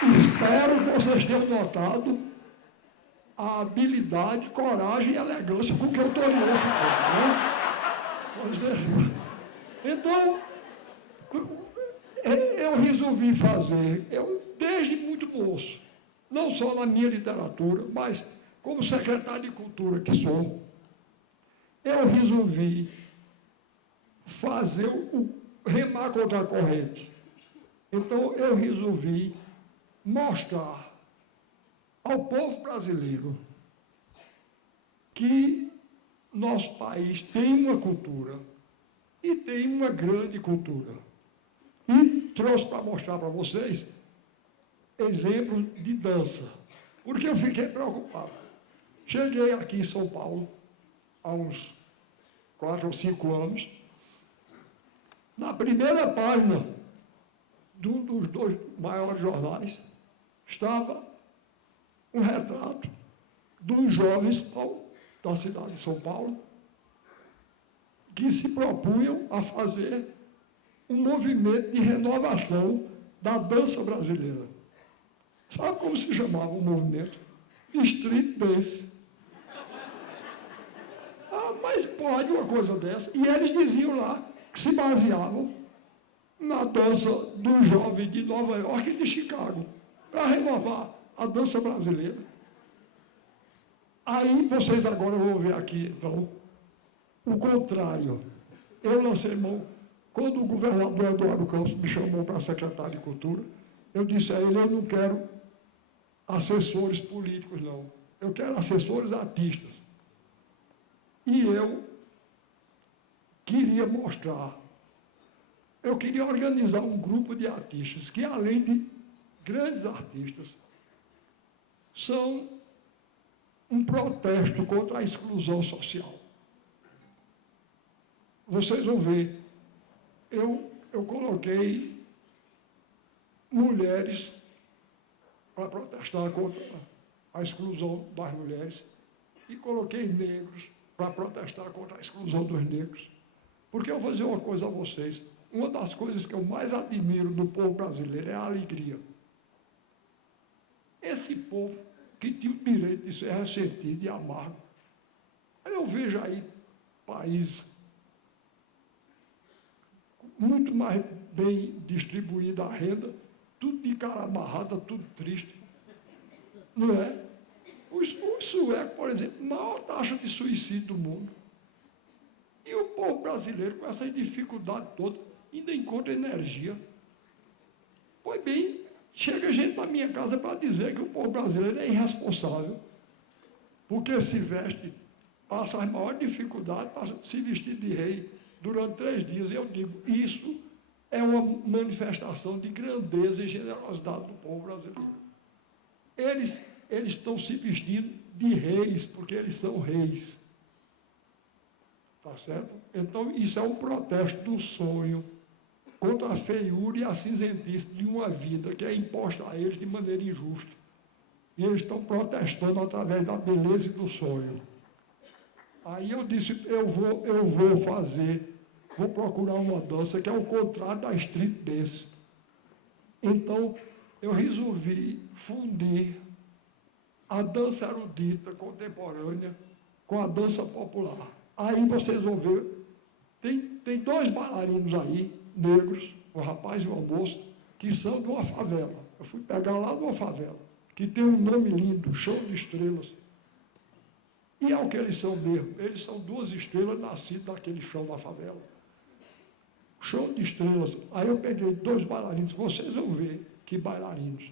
Espero que vocês tenham notado a habilidade, coragem e elegância com que eu torei esse povo, né? Então, eu resolvi fazer, desde muito moço, não só na minha literatura, mas como secretário de Cultura que sou, eu resolvi fazer remar contra a corrente. Então, eu resolvi mostrar ao povo brasileiro que nosso país tem uma cultura e tem uma grande cultura. E trouxe para mostrar para vocês exemplos de dança, porque eu fiquei preocupado. Cheguei aqui em São Paulo, há uns 4 ou 5 anos, na primeira página de um dos 2 maiores jornais, estava um retrato dos jovens da cidade de São Paulo, que se propunham a fazer um movimento de renovação da dança brasileira. Sabe como se chamava o movimento? Street Dance. Ah, mas pode uma coisa dessa? E eles diziam lá que se baseavam na dança dos jovens de Nova York e de Chicago, para renovar a dança brasileira. Aí vocês agora vão ver aqui, então, o contrário. Eu lancei mão, quando o governador Eduardo Campos me chamou para secretário de Cultura, eu disse a ele, eu não quero assessores políticos, não. Eu quero assessores artistas. E eu queria mostrar, eu queria organizar um grupo de artistas que, além de grandes artistas, são um protesto contra a exclusão social. Vocês vão ver, eu coloquei mulheres para protestar contra a exclusão das mulheres e coloquei negros para protestar contra a exclusão dos negros. Porque eu vou dizer uma coisa a vocês, uma das coisas que eu mais admiro do povo brasileiro é a alegria. Esse povo que tinha o direito de ser ressentido e amargo. Aí eu vejo aí países muito mais bem distribuída a renda, tudo de cara amarrada, tudo triste. Não é? Os suecos, por exemplo, maior taxa de suicídio do mundo. E o povo brasileiro, com essas dificuldades todas, ainda encontra energia. Pois bem, chega gente na minha casa para dizer que o povo brasileiro é irresponsável, porque se veste, passa as maiores dificuldades, para se vestir de rei durante 3 dias. E eu digo, isso é uma manifestação de grandeza e generosidade do povo brasileiro. Eles estão se vestindo de reis, porque eles são reis. Tá certo? Então, isso é um protesto do sonho contra a feiura e a cinzentice de uma vida que é imposta a eles de maneira injusta. E eles estão protestando através da beleza e do sonho. Aí eu disse, eu vou procurar uma dança que é o contrário da street dance. Então, eu resolvi fundir a dança erudita contemporânea com a dança popular. Aí vocês vão ver, tem 2 bailarinos aí, negros, um rapaz e uma moça, que são de uma favela. Eu fui pegar lá de uma favela, que tem um nome lindo, Chão de Estrelas. E é o que eles são mesmo. Eles são 2 estrelas nascidas daquele chão da favela. Chão de Estrelas. Aí eu peguei 2 bailarinos, vocês vão ver que bailarinos.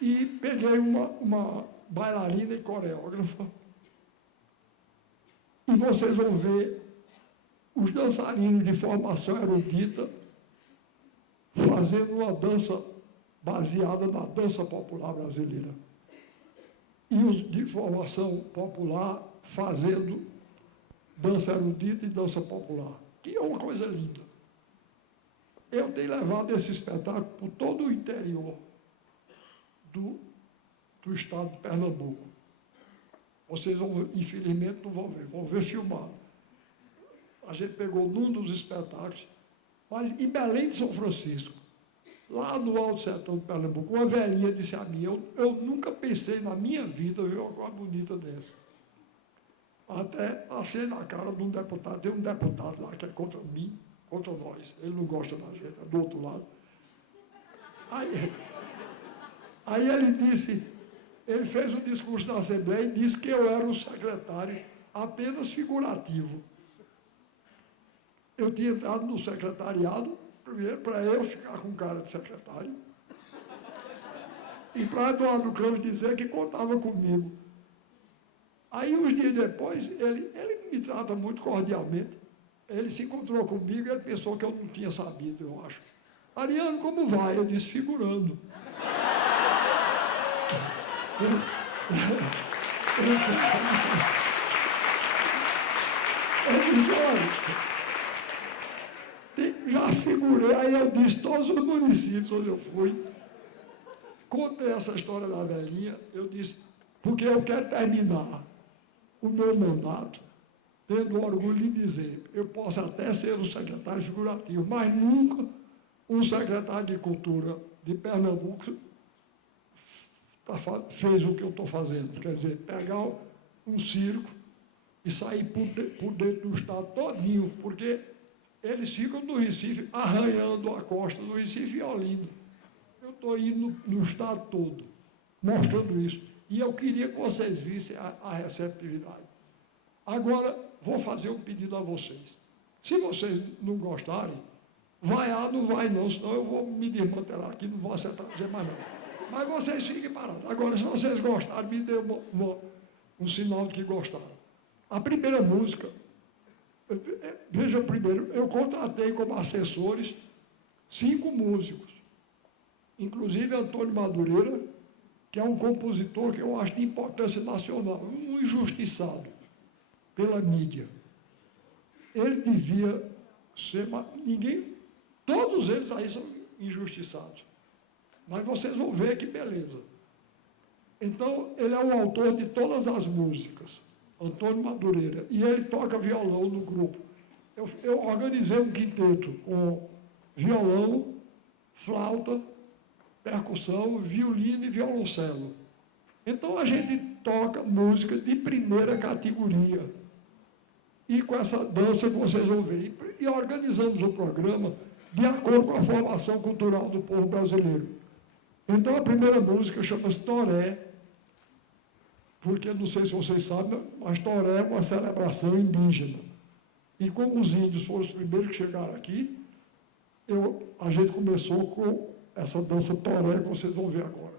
E peguei uma bailarina e coreógrafa. E vocês vão ver os dançarinos de formação erudita fazendo uma dança baseada na dança popular brasileira. E os de formação popular fazendo dança erudita e dança popular, que é uma coisa linda. Eu tenho levado esse espetáculo por todo o interior do estado de Pernambuco. Vocês, infelizmente, não vão ver filmado. A gente pegou num dos espetáculos, mas em Belém de São Francisco, lá no Alto Sertão de Pernambuco, uma velhinha disse a mim, eu nunca pensei na minha vida ver uma coisa bonita dessa. Até passei na cara de um deputado, tem um deputado lá que é contra mim, contra nós, ele não gosta da gente, é do outro lado. Aí ele disse, ele fez um discurso na Assembleia e disse que eu era um secretário apenas figurativo. Eu tinha entrado no secretariado, primeiro, para eu ficar com cara de secretário, e para Eduardo Campos dizer que contava comigo. Aí, uns dias depois, ele me trata muito cordialmente. Ele se encontrou comigo e ele pensou que eu não tinha sabido, eu acho. Ariano, como vai? Eu disse, figurando. Eu disse, olha, já figurei, aí eu disse todos os municípios onde eu fui, contei essa história da velhinha, eu disse, porque eu quero terminar o meu mandato tendo orgulho de dizer, eu posso até ser um secretário figurativo, mas nunca um secretário de Cultura de Pernambuco fez o que eu estou fazendo, quer dizer, pegar um circo e sair por dentro do estado todinho, porque eles ficam no Recife, arranhando a costa do Recife e Olinda. Eu estou indo no estado todo, mostrando isso. E eu queria que vocês vissem a receptividade. Agora, vou fazer um pedido a vocês. Se vocês não gostarem, não vai não, senão eu vou me desmantelar aqui, não vou acertar dizer mais nada. Mas vocês fiquem parados. Agora, se vocês gostarem, me dê um sinal de que gostaram. A primeira música, veja primeiro, eu contratei como assessores 5 músicos, inclusive Antônio Madureira, que é um compositor que eu acho de importância nacional, um injustiçado pela mídia. Ele devia ser, todos eles aí são injustiçados. Mas vocês vão ver que beleza. Então, ele é o autor de todas as músicas, Antônio Madureira, e ele toca violão no grupo. Eu organizei um quinteto com violão, flauta, percussão, violino e violoncelo. Então, a gente toca música de primeira categoria. E com essa dança que vocês vão ver. E organizamos o programa de acordo com a formação cultural do povo brasileiro. Então, a primeira música chama-se Toré, porque, não sei se vocês sabem, mas Toré é uma celebração indígena. E como os índios foram os primeiros que chegaram aqui, a gente começou com essa dança Toré, que vocês vão ver agora.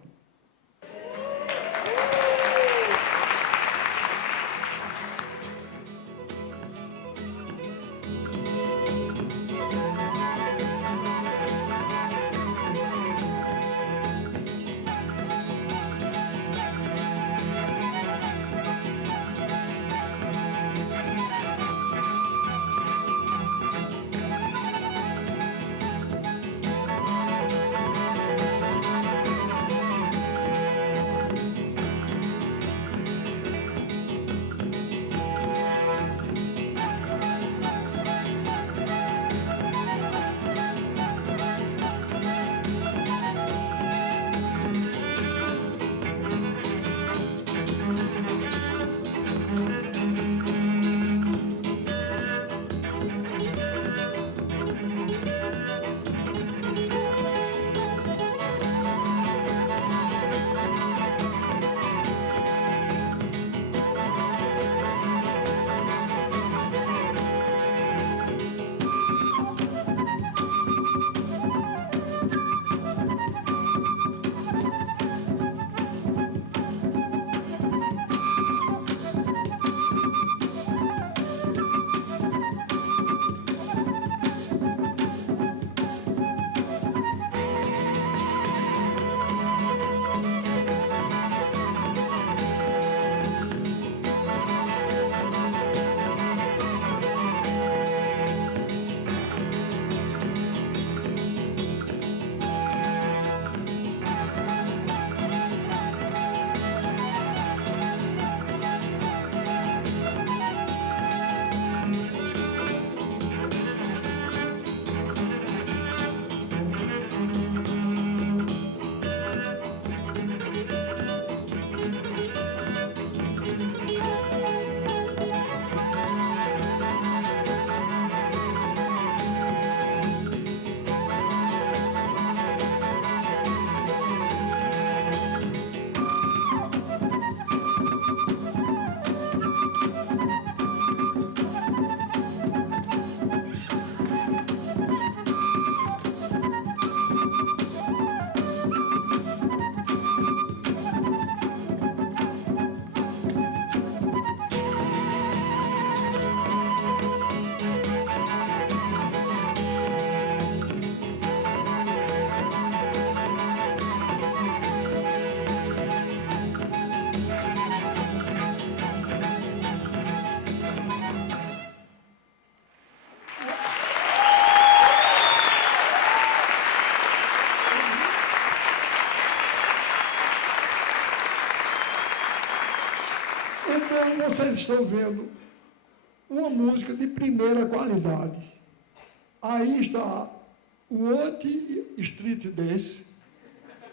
Então, vocês estão vendo uma música de primeira qualidade. Aí está o anti-street dance,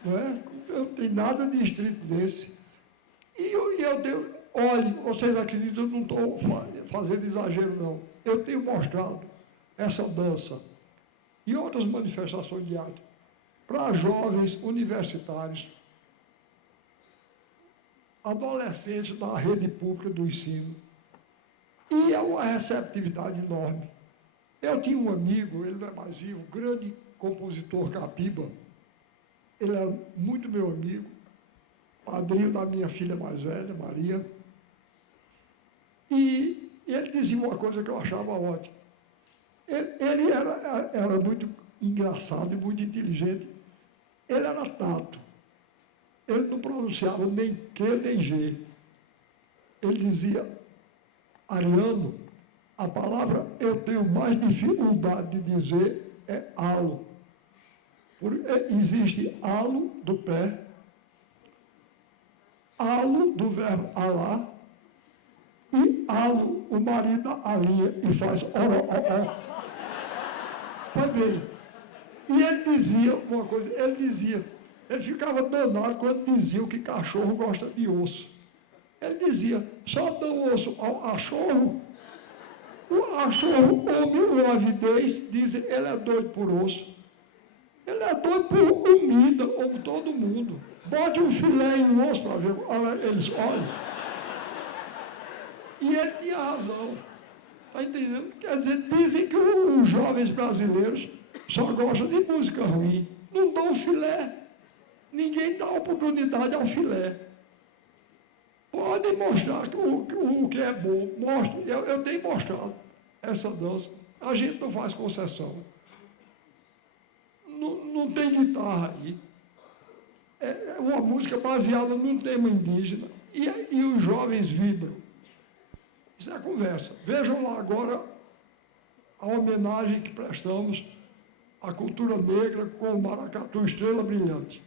não é? Não tem nada de street dance. E eu tenho, olhe, vocês acreditam, eu não estou fazendo exagero, não. Eu tenho mostrado essa dança e outras manifestações de arte para jovens universitários, adolescentes da rede pública do ensino. E é uma receptividade enorme. Eu tinha um amigo, ele não é mais vivo, grande compositor Capiba. Ele era muito meu amigo, padrinho da minha filha mais velha, Maria. E ele dizia uma coisa que eu achava ótima. Ele era muito engraçado e muito inteligente. Ele era tato. Ele não pronunciava nem Q nem G. Ele dizia, Ariano, a palavra eu tenho mais dificuldade de dizer é halo. Existe halo do pé, halo do verbo alá, e halo, o marido alinha e faz oro. Pois bem, e ele dizia uma coisa, ele ficava danado quando dizia que cachorro gosta de osso. Ele dizia, só dão osso ao cachorro. O cachorro come uma avidez, dizem, ele é doido por osso. Ele é doido por comida, como todo mundo. Bote um filé em um osso para ver, eles olham. E ele tinha razão. Está entendendo? Quer dizer, dizem que os jovens brasileiros só gostam de música ruim. Não dão filé. Ninguém dá oportunidade ao filé. Pode mostrar o que é bom. Mostre. Eu tenho mostrado essa dança. A gente não faz concessão. Não tem guitarra aí. É uma música baseada num tema indígena. E os jovens vibram. Isso é a conversa. Vejam lá agora a homenagem que prestamos à cultura negra com o maracatu Estrela Brilhante.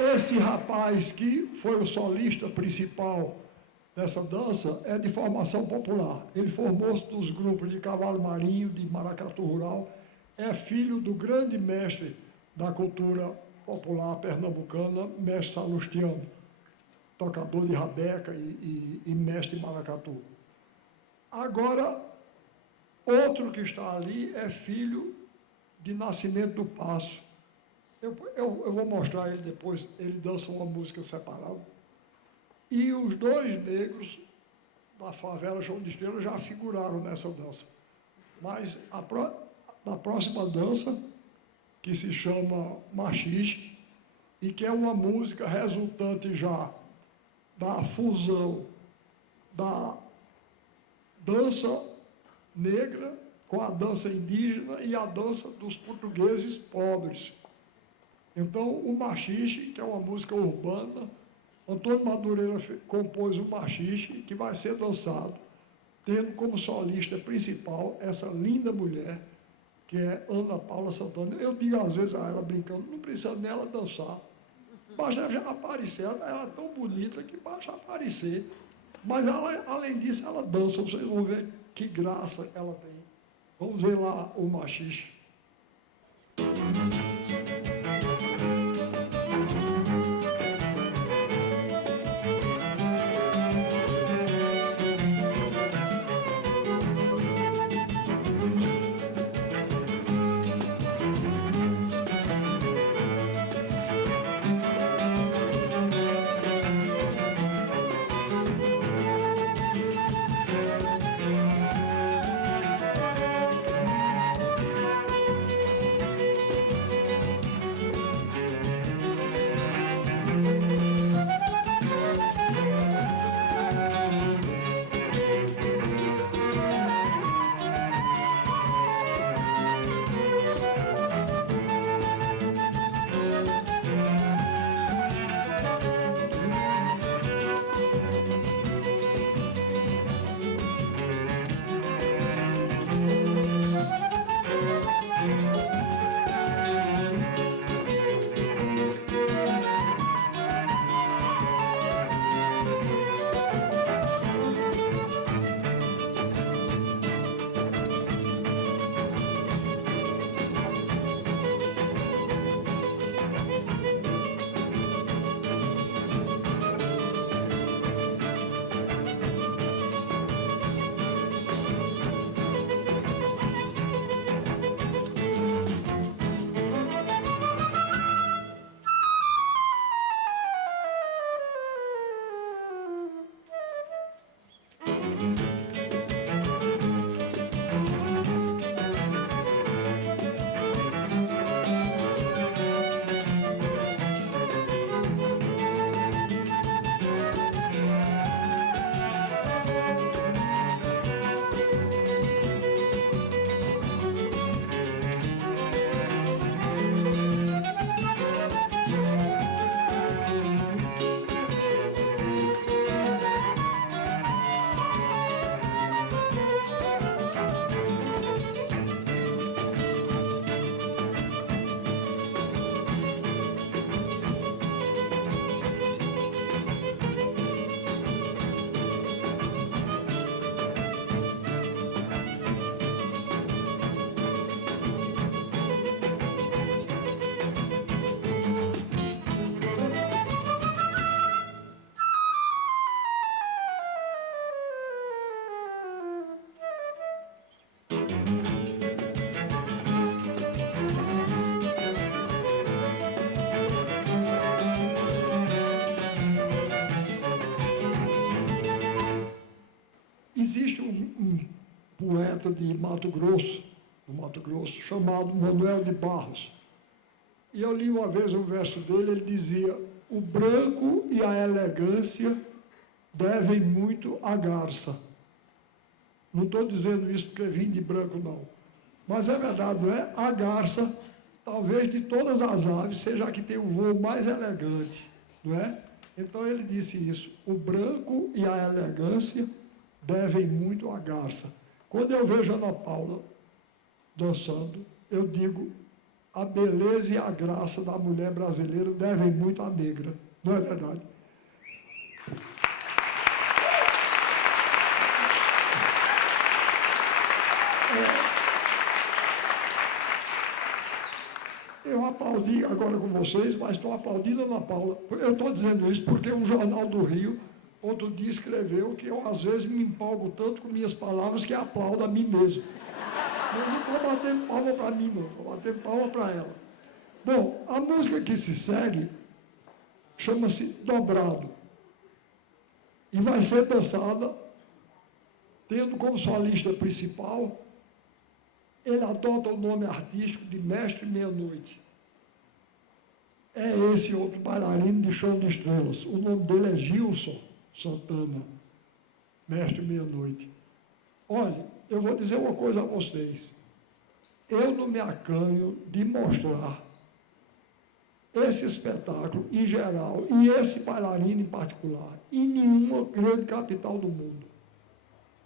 Esse rapaz que foi o solista principal dessa dança é de formação popular. Ele formou-se dos grupos de Cavalo Marinho, de Maracatu Rural, é filho do grande mestre da cultura popular pernambucana, mestre Salustiano, tocador de rabeca e mestre de maracatu. Agora, outro que está ali é filho de Nascimento do Passo. Eu vou mostrar ele depois, ele dança uma música separada. E os dois negros da favela João de Estrela já figuraram nessa dança. Mas na próxima dança, que se chama Machixe, e que é uma música resultante já da fusão da dança negra com a dança indígena e a dança dos portugueses pobres. Então, o Machixe, que é uma música urbana, Antônio Madureira compôs o Machixe, que vai ser dançado, tendo como solista principal essa linda mulher, que é Ana Paula Santana. Eu digo às vezes a ela brincando, não precisa nela dançar, basta já aparecer, ela é tão bonita que basta aparecer. Mas, ela, além disso, ela dança, vocês vão ver que graça ela tem. Vamos ver lá o Machixe. Existe um poeta de Mato Grosso, do Mato Grosso, chamado Manuel de Barros. E eu li uma vez um verso dele, ele dizia: o branco e a elegância devem muito à garça. Não estou dizendo isso porque vim de branco, não. Mas é verdade, não é? A garça, talvez de todas as aves, seja a que tem o voo mais elegante, não é? Então ele disse isso: o branco e a elegância devem muito à garça. Quando eu vejo Ana Paula dançando, eu digo, a beleza e a graça da mulher brasileira devem muito à negra. Não é verdade? Eu aplaudi agora com vocês, mas estou aplaudindo a Ana Paula. Eu estou dizendo isso porque um jornal do Rio, outro dia, escreveu que eu, às vezes, me empolgo tanto com minhas palavras que aplaudo a mim mesmo. Eu não estou batendo palma para mim, não. Estou batendo palma para ela. Bom, a música que se segue chama-se Dobrado. E vai ser dançada, tendo como solista principal, ele adota o nome artístico de Mestre Meia-Noite. É esse outro bailarino de Show de Estrelas. O nome dele é Gilson Santana, Mestre Meia-Noite. Olha, eu vou dizer uma coisa a vocês. Eu não me acanho de mostrar esse espetáculo em geral, e esse bailarino em particular, em nenhuma grande capital do mundo.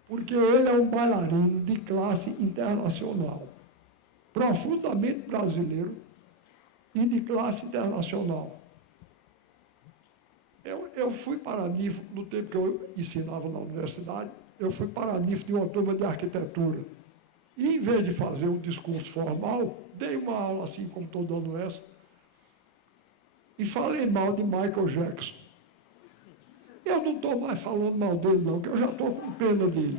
Porque ele é um bailarino de classe internacional, profundamente brasileiro e de classe internacional. Eu fui paraninfo, no tempo que eu ensinava na universidade, eu fui paraninfo de uma turma de arquitetura. E, em vez de fazer um discurso formal, dei uma aula assim, como estou dando essa, e falei mal de Michael Jackson. Eu não estou mais falando mal dele, não, porque eu já estou com pena dele.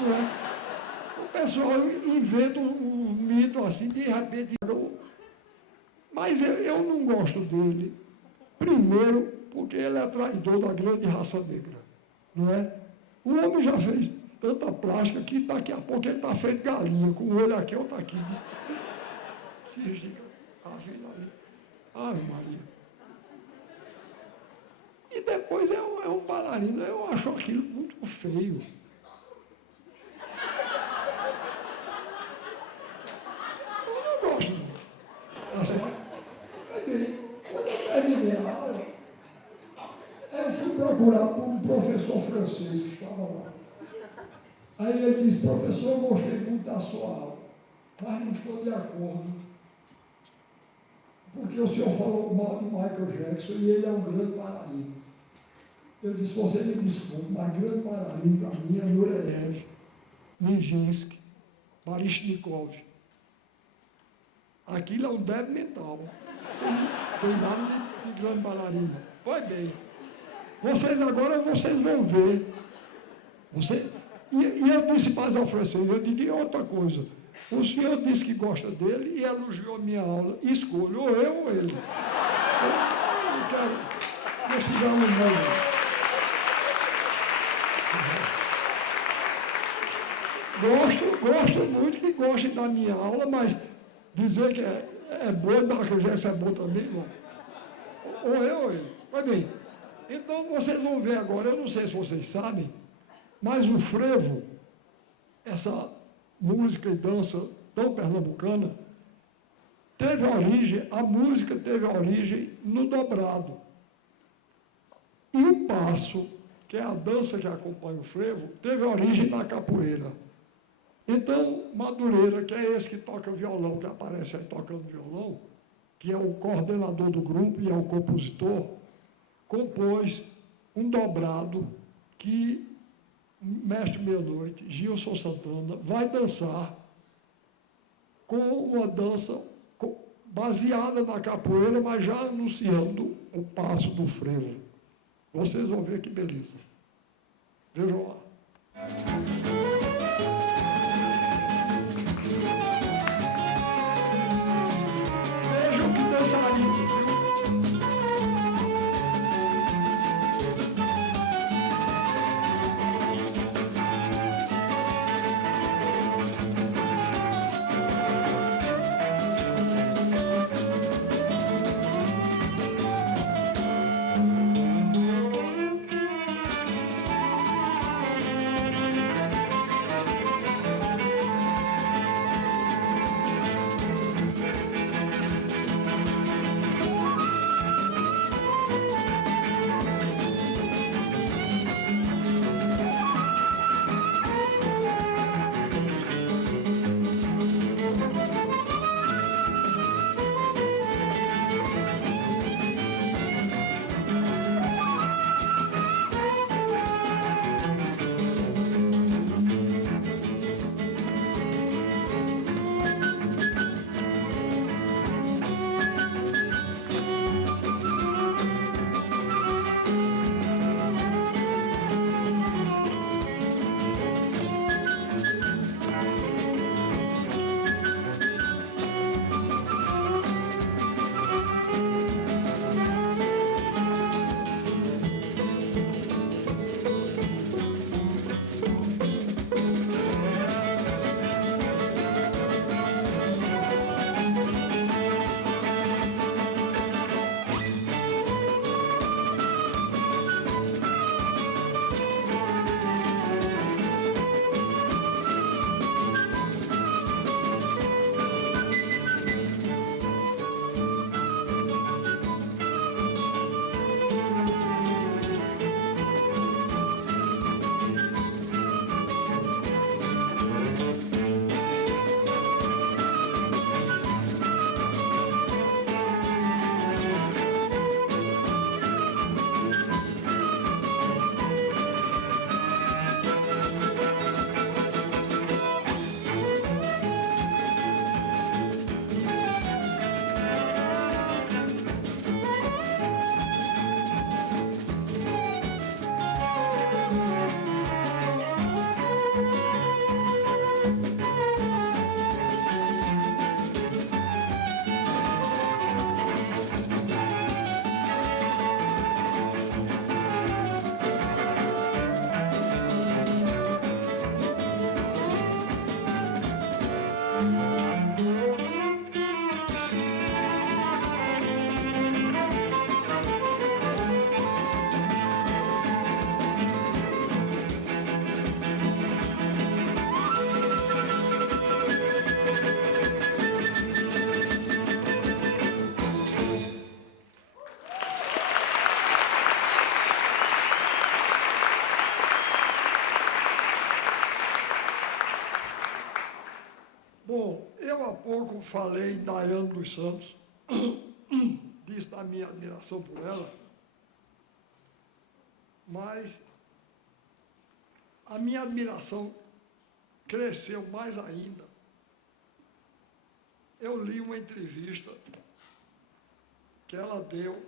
Não é? O pessoal inventa um mito assim, de repente. Mas eu não gosto dele. Primeiro, porque ele é traidor da grande raça negra. Não é? O homem já fez tanta plástica que daqui a pouco ele está feito galinha, com o olho aqui, outro aqui. Se estica. Ave Maria. E depois é um bailarino. Eu acho aquilo muito feio. Eu não gosto. Quando eu terminei a aula, eu fui procurar por um professor francês que estava lá. Aí ele disse: professor, eu gostei muito da sua aula, mas não estou de acordo, porque o senhor falou mal de Michael Jackson e ele é um grande bailarino. Eu disse: você me desculpe, mas grande bailarino para mim é Nureyev, Nijinsky, Baryshnikov. Aquilo é um débil mental. Tem nada de grande bailarino. Pois bem, vocês agora vão ver. E eu disse mais ao francês, eu diria outra coisa. O senhor disse que gosta dele e elogiou a minha aula. Escolha, ou eu ou ele. Eu não quero esses alunos. Gosto muito que gostem da minha aula, mas dizer que é bom, Michael Jackson é bom também, não. Ou eu ou ele. Pois bem, então vocês vão ver agora, eu não sei se vocês sabem, mas o frevo, essa música e dança tão pernambucana, a música teve origem no dobrado. E o passo, que é a dança que acompanha o frevo, teve origem na capoeira. Então, Madureira, que é esse que toca violão, que aparece aí tocando violão, que é o coordenador do grupo e é o compositor, compôs um dobrado que Mestre Meia-Noite, Gilson Santana, vai dançar com uma dança baseada na capoeira, mas já anunciando o passo do frevo. Vocês vão ver que beleza. Vejam lá. Vejam que dançarino. Bom, eu há pouco falei em Daiane dos Santos, disse da minha admiração por ela, mas a minha admiração cresceu mais ainda. Eu li uma entrevista que ela deu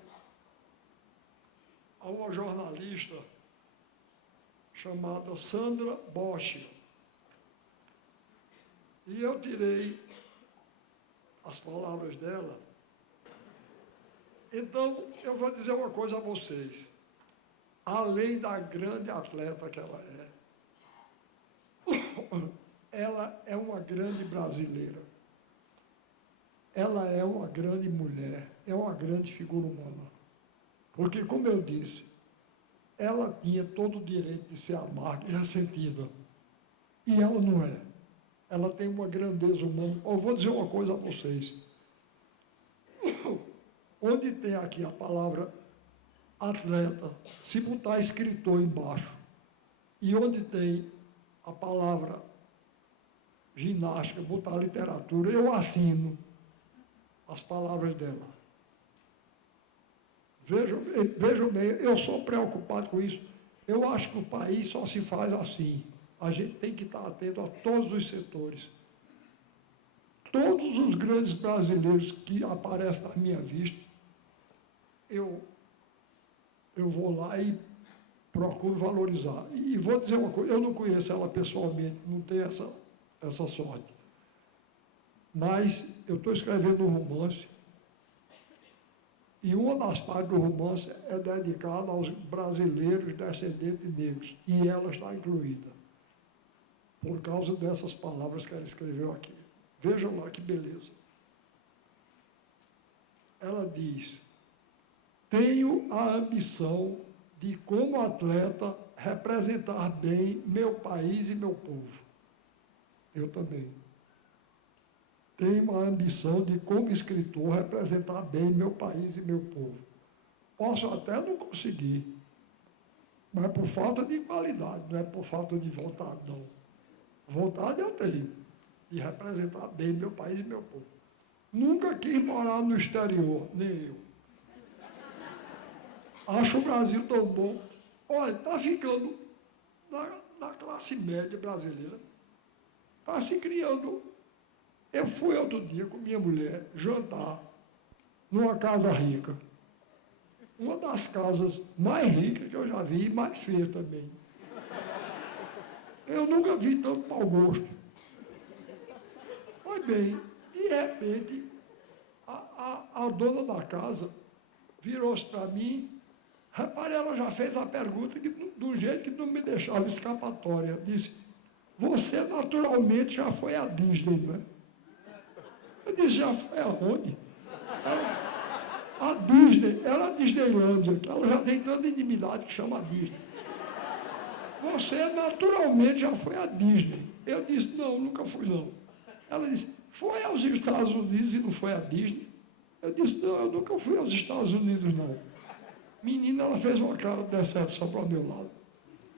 a uma jornalista chamada Sandra Bosch. E eu tirei as palavras dela. Então, eu vou dizer uma coisa a vocês. Além da grande atleta que ela é uma grande brasileira. Ela é uma grande mulher, é uma grande figura humana. Porque, como eu disse, ela tinha todo o direito de ser amarga e ressentida. E ela não é. Ela tem uma grandeza humana. Eu vou dizer uma coisa a vocês. Onde tem aqui a palavra atleta, se botar escritor embaixo, e onde tem a palavra ginástica, botar literatura, eu assino as palavras dela. Vejam bem, eu sou preocupado com isso. Eu acho que o país só se faz assim. A gente tem que estar atento a todos os setores. Todos os grandes brasileiros que aparecem na minha vista, eu vou lá e procuro valorizar. E vou dizer uma coisa, eu não conheço ela pessoalmente, não tenho essa sorte. Mas eu estou escrevendo um romance, e uma das partes do romance é dedicada aos brasileiros descendentes de negros, e ela está incluída, por causa dessas palavras que ela escreveu aqui. Vejam lá que beleza. Ela diz: tenho a ambição de, como atleta, representar bem meu país e meu povo. Eu também. Tenho a ambição de, como escritor, representar bem meu país e meu povo. Posso até não conseguir, mas por falta de qualidade, não é por falta de vontade, não. Vontade eu tenho, de representar bem meu país e meu povo. Nunca quis morar no exterior, nem eu. Acho o Brasil tão bom. Olha, está ficando na classe média brasileira. Está se criando. Eu fui outro dia com minha mulher jantar numa casa rica. Uma das casas mais ricas que eu já vi e mais feia também. Eu nunca vi tanto mau gosto. Pois bem, de repente, a dona da casa virou-se para mim. Repare, ela já fez a pergunta do jeito que não me deixava escapatória. Disse: você naturalmente já foi à Disney, não é? Eu disse: já foi aonde? A Disney, era a Disneylândia, que ela já tem tanta intimidade que chama Disney. Você naturalmente já foi à Disney. Eu disse: não, nunca fui não. Ela disse: foi aos Estados Unidos e não foi à Disney? Eu disse: não, eu nunca fui aos Estados Unidos não. Menina, ela fez uma cara de decepção para o meu lado.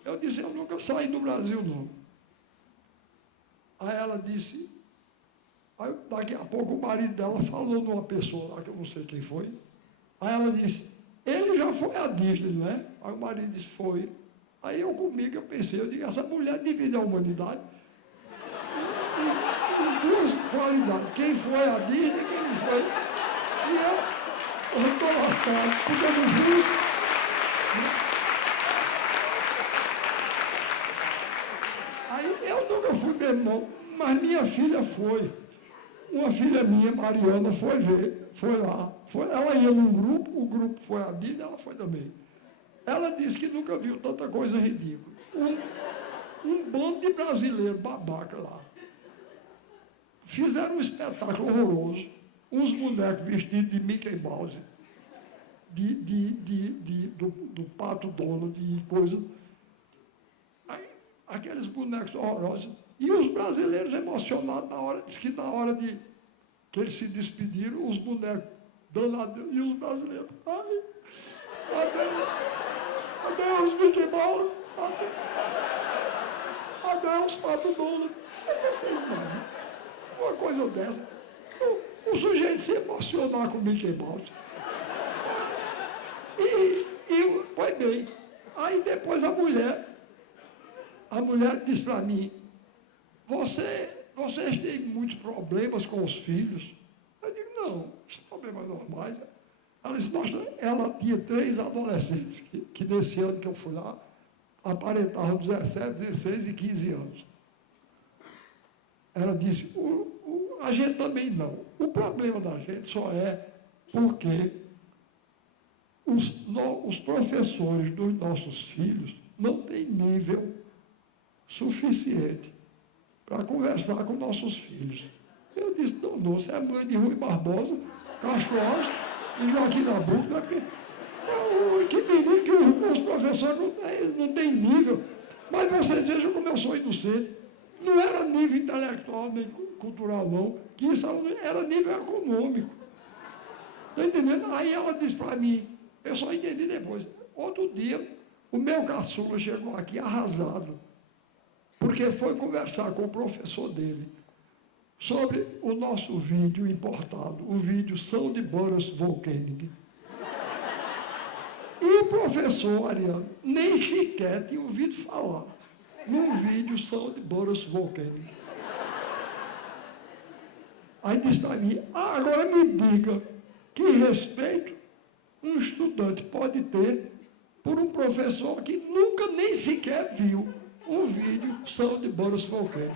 Eu disse: eu nunca saí do Brasil não. Aí ela disse, aí daqui a pouco o marido dela falou numa pessoa lá, que eu não sei quem foi. Aí ela disse: ele já foi à Disney, não é? Aí o marido disse: foi. Aí eu comigo, eu pensei, eu digo: essa mulher divide a humanidade em duas qualidades. Quem foi à Disney e quem não foi. E eu estou lascado, porque eu não fui. Aí eu nunca fui mesmo, não, mas minha filha foi. Uma filha minha, Mariana, foi ver, foi lá. Ela ia num grupo, o grupo foi à Disney, ela foi também. Ela disse que nunca viu tanta coisa ridícula. Um bando de brasileiros babaca lá. Fizeram um espetáculo horroroso. Uns bonecos vestidos de Mickey Mouse, do Pato Donald e coisa. Aí, aqueles bonecos horrorosos. E os brasileiros emocionados na hora, diz que na hora de que eles se despediram, os bonecos danados, e os brasileiros: ai, adeus, Mickey Mouse, adeus, Pato Donald. Eu não sei mais. uma coisa dessa. O sujeito se emocionar com o Mickey Mouse. Pois bem, aí depois a mulher disse para mim, vocês têm muitos problemas com os filhos? Eu digo, não, são problemas normais. Ela disse, ela tinha 3 adolescentes, que nesse ano que eu fui lá, aparentavam 17, 16 e 15 anos. Ela disse, a gente também não. O problema da gente só é porque os professores dos nossos filhos não têm nível suficiente para conversar com nossos filhos. Eu disse, não, você é mãe de Rui Barbosa, Castro Alves e Joaquim Nabuco, não é porque... Que menino que os professores não têm nível. Mas vocês vejam como eu sou inocente. Não era nível intelectual nem cultural, não, que isso era nível econômico. Está entendendo? Aí ela disse para mim, eu só entendi depois. Outro dia, o meu caçula chegou aqui arrasado, porque foi conversar com o professor dele sobre o nosso vídeo importado, o vídeo São de Boris Volcanic. E o professor Ariano nem sequer tinha ouvido falar num vídeo São de Boris Volcanic. Aí disse para mim, agora me diga que respeito um estudante pode ter por um professor que nunca nem sequer viu um vídeo São de Boris Volcanic.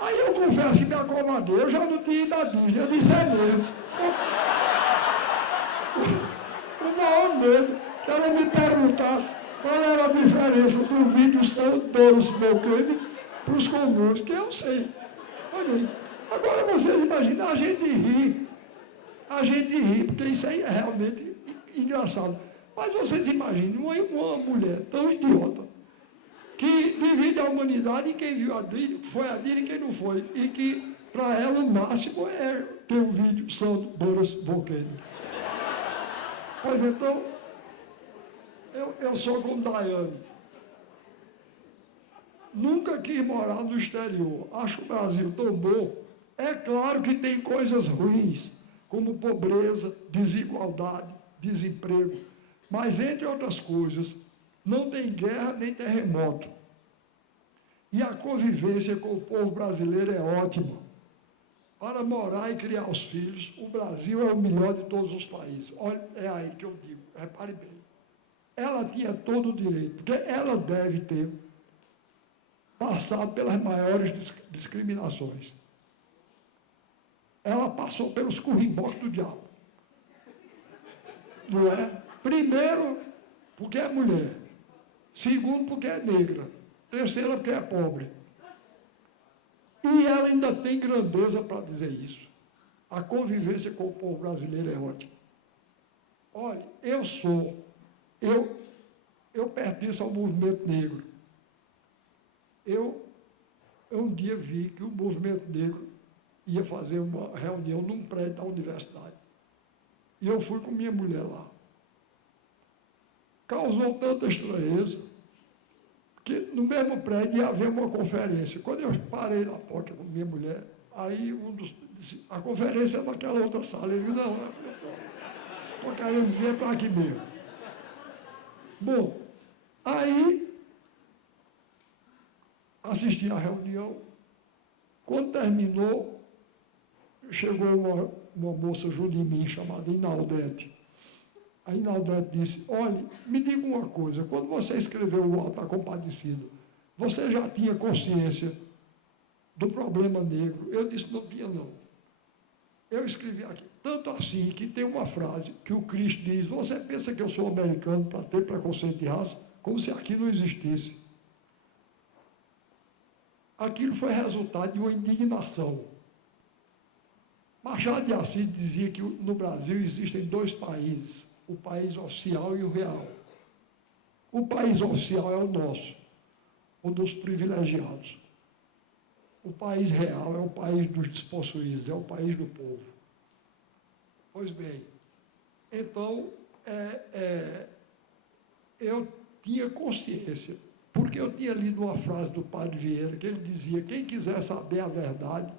Aí eu confesso que me acovardei, eu já não tinha ido à Disney, eu disse, é mesmo. O maior medo que ela me perguntasse qual era a diferença do vídeo São de Boris Volcanic para os comuns, que eu sei. Olha aí. Agora vocês imaginam, a gente ri, porque isso aí é realmente engraçado. Mas vocês imaginem uma mulher tão idiota, que divide a humanidade, e quem viu a Disney, foi a Disney e quem não foi. E que, para ela, o máximo é ter um vídeo São de Boris Volcanic. Pois então, eu sou como Daiane. Nunca quis morar no exterior. Acho o Brasil tão bom. É claro que tem coisas ruins, como pobreza, desigualdade, desemprego. Mas, entre outras coisas, não tem guerra nem terremoto. E a convivência com o povo brasileiro é ótima. Para morar e criar os filhos, o Brasil é o melhor de todos os países. Olha, é aí que eu digo, repare bem. Ela tinha todo o direito, porque ela deve ter passado pelas maiores discriminações. Ela passou pelos currimbocos do diabo. Não é? Primeiro, porque é mulher. Segundo, porque é negra. Terceiro, porque é pobre. E ela ainda tem grandeza para dizer isso. A convivência com o povo brasileiro é ótima. Olha, eu pertenço ao movimento negro. Eu um dia vi que o movimento negro ia fazer uma reunião num prédio da universidade. E eu fui com minha mulher lá. Causou tanta estranheza que no mesmo prédio ia haver uma conferência. Quando eu parei na porta com minha mulher, aí disse, a conferência é naquela outra sala. Eu disse, não, eu estou querendo vir para aqui mesmo. Bom, aí assisti à reunião. Quando terminou, chegou uma moça junto de mim, chamada Inaldete. A Inaldete disse, olha, me diga uma coisa, quando você escreveu o Alto da Compadecida, você já tinha consciência do problema negro? Eu disse, não tinha não. Eu escrevi aqui, tanto assim que tem uma frase que o Cristo diz, você pensa que eu sou americano para ter preconceito de raça? Como se aquilo não existisse. Aquilo foi resultado de uma indignação. Machado de Assis dizia que no Brasil existem 2 países, o país oficial e o real. O país oficial é o nosso, o dos privilegiados. O país real é o país dos despossuídos, é o país do povo. Pois bem, então, eu tinha consciência, porque eu tinha lido uma frase do Padre Vieira, que ele dizia, quem quiser saber a verdade,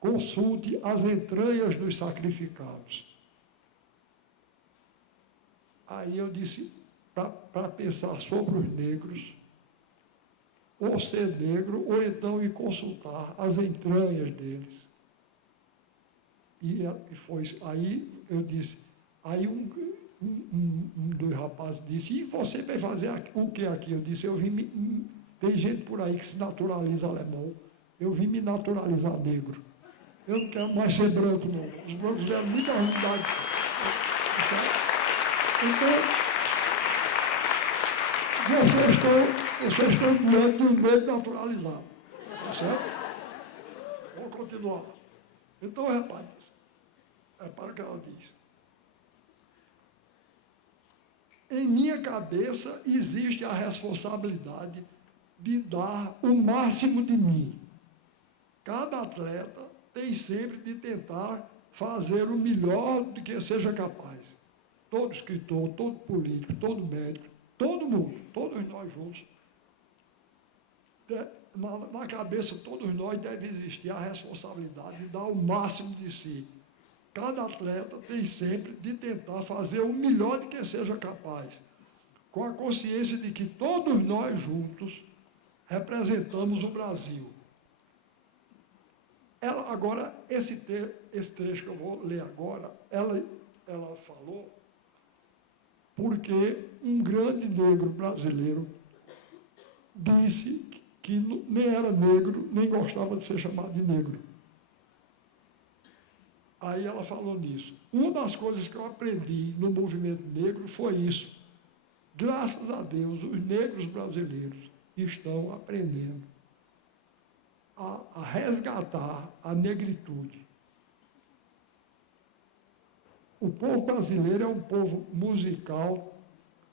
consulte as entranhas dos sacrificados. Aí eu disse, para pensar sobre os negros, ou ser negro, ou então ir consultar as entranhas deles. E foi isso. Aí eu disse, aí um dos rapazes disse, e você vai fazer o que aqui? Eu disse, tem gente por aí que se naturaliza alemão, eu vim me naturalizar negro. Eu não quero mais ser branco, não. Os brancos deram muita ruindade. Então, vocês estão diante de um negro naturalizado. Tá certo? Vamos continuar. Então, repare o que ela diz. Em minha cabeça existe a responsabilidade de dar o máximo de mim. Cada atleta tem sempre de tentar fazer o melhor do que seja capaz. Todo escritor, todo político, todo médico, todo mundo, todos nós juntos. Na cabeça de todos nós deve existir a responsabilidade de dar o máximo de si. Cada atleta tem sempre de tentar fazer o melhor de que seja capaz, com a consciência de que todos nós juntos representamos o Brasil. Agora, esse trecho que eu vou ler agora, ela falou porque um grande negro brasileiro disse que nem era negro, nem gostava de ser chamado de negro. Aí ela falou nisso. Uma das coisas que eu aprendi no movimento negro foi isso. Graças a Deus, os negros brasileiros estão aprendendo a resgatar a negritude. O povo brasileiro é um povo musical,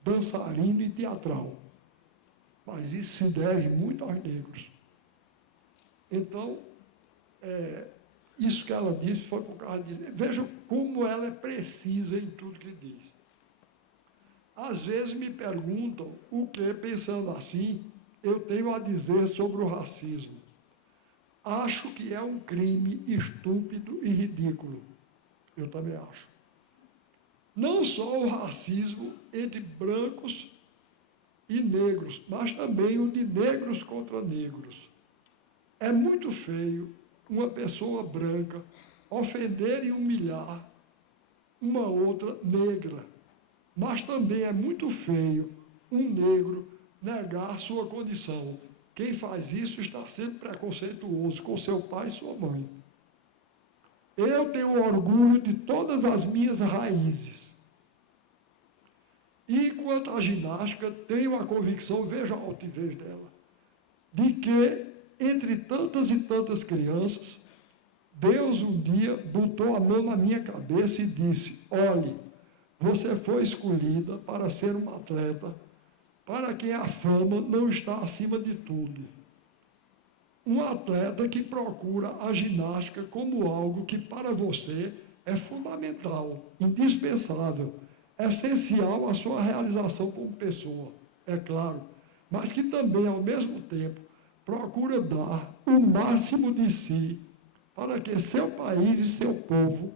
dançarino e teatral. Mas isso se deve muito aos negros. Então, isso que ela disse foi por causa disso. Vejam como ela é precisa em tudo que diz. Às vezes me perguntam o que, pensando assim, eu tenho a dizer sobre o racismo. Acho que é um crime estúpido e ridículo. Eu também acho. Não só o racismo entre brancos e negros, mas também o de negros contra negros. É muito feio uma pessoa branca ofender e humilhar uma outra negra, mas também é muito feio um negro negar sua condição. Quem faz isso está sendo preconceituoso com seu pai e sua mãe. Eu tenho orgulho de todas as minhas raízes. E, quanto à ginástica, tenho a convicção, veja a altivez dela, de que, entre tantas e tantas crianças, Deus um dia botou a mão na minha cabeça e disse, olhe, você foi escolhida para ser uma atleta, para quem a fama não está acima de tudo. Um atleta que procura a ginástica como algo que para você é fundamental, indispensável, essencial à sua realização como pessoa, é claro, mas que também, ao mesmo tempo, procura dar o máximo de si para que seu país e seu povo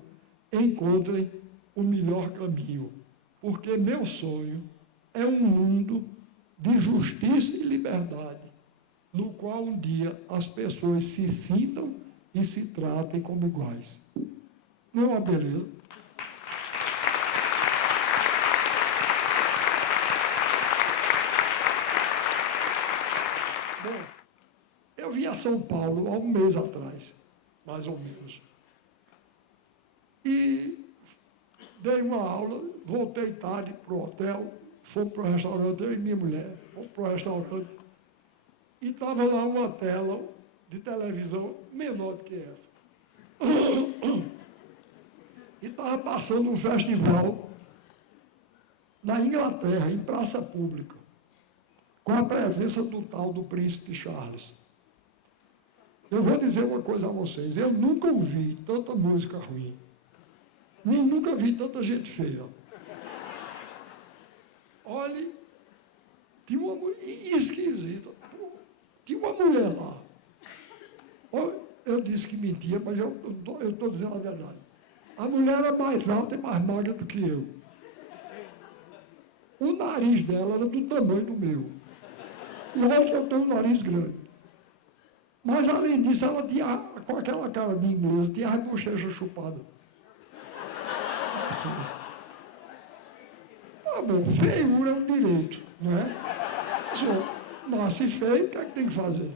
encontrem o melhor caminho. Porque meu sonho é um mundo de justiça e liberdade, no qual um dia as pessoas se sintam e se tratem como iguais. Não é uma beleza? Bom, eu vim a São Paulo há um mês atrás, mais ou menos. E dei uma aula, voltei tarde para o hotel, fomos para o restaurante, eu e minha mulher, fomos para o restaurante, e estava lá uma tela de televisão menor do que essa. E estava passando um festival na Inglaterra, em praça pública, com a presença do tal do príncipe Charles. Eu vou dizer uma coisa a vocês, eu nunca ouvi tanta música ruim, nem nunca vi tanta gente feia. Olhe, tinha uma mulher esquisita, tinha uma mulher lá. eu disse que mentia, mas eu estou dizendo a verdade. A mulher era mais alta e mais magra do que eu. O nariz dela era do tamanho do meu. E olha que eu tenho um nariz grande. Mas, além disso, ela tinha, com aquela cara de inglesa, tinha as bochechas chupadas. Assim. Ah, bom, feiura é um direito, não é? Nasce feio, o que é que tem que fazer?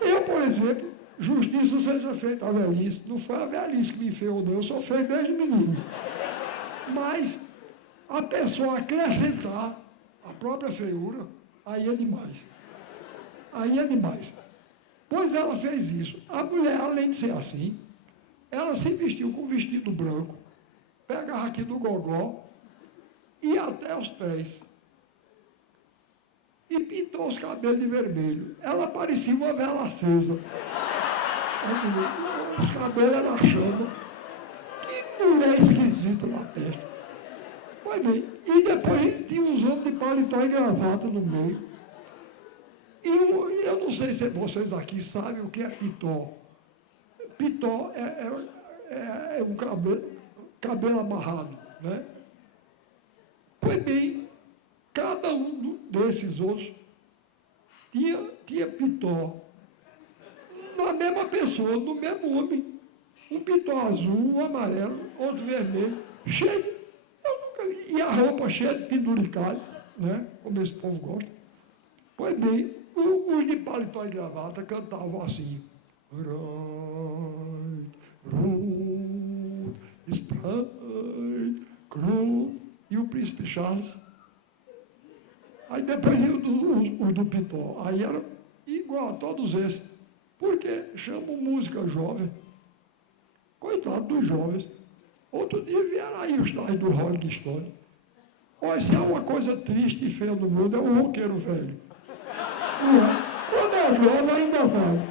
Eu, por exemplo, justiça seja feita à velhice. Não foi a velhice que me fez, não. Eu sou feio desde menino. Mas a pessoa acrescentar a própria feiura, aí é demais. Aí é demais. Pois ela fez isso. A mulher, além de ser assim, ela se vestiu com um vestido branco, pegava aqui do gogó e até os pés. E pintou os cabelos de vermelho. Ela parecia uma vela acesa. Os cabelos eram chama. Que mulher esquisita na peste. Pois bem, e depois tinha uns homens de paletó e gravata no meio. E eu não sei se vocês aqui sabem o que é pitó. Pitó é um cabelo amarrado, né? Pois bem, cada um desses outros tinha pitó na mesma pessoa, no mesmo homem. Um pitó azul, um amarelo, outro vermelho, cheio de... Eu nunca vi. E a roupa cheia de penduricalho, né? Como esse povo gosta. Pois bem, os de paletó e gravata cantavam assim. E o príncipe Charles. Aí depois os do pitó. Aí era igual a todos esses. Porque chamam música jovem. Coitado dos jovens. Outro dia vieram aí os tais do Rolling Stone. Olha, se há uma coisa triste e feia no mundo, é o roqueiro velho. Não é? Quando é jovem, ainda vai.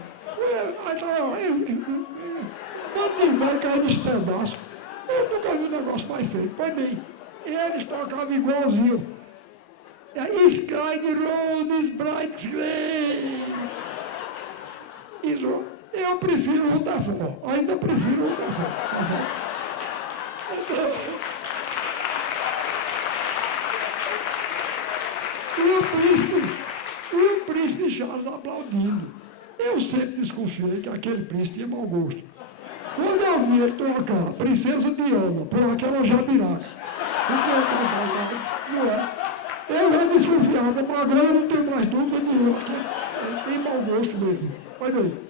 Quando vai cair nos pedaços. Eu nunca vi um negócio mais feio. Pois bem, eles tocavam igualzinho. Sky Road is bright grey. Isso, eu prefiro o da Fó. Ainda prefiro o da Fó. E o príncipe Charles aplaudindo. Eu sempre desconfiei que aquele príncipe tinha mau gosto. Quando eu vi ele trocar a princesa Diana por aquela jabiraca, não é? Eu já desconfiava, mas agora eu não tenho mais dúvida nenhuma que ele tem mau gosto mesmo. Olha aí.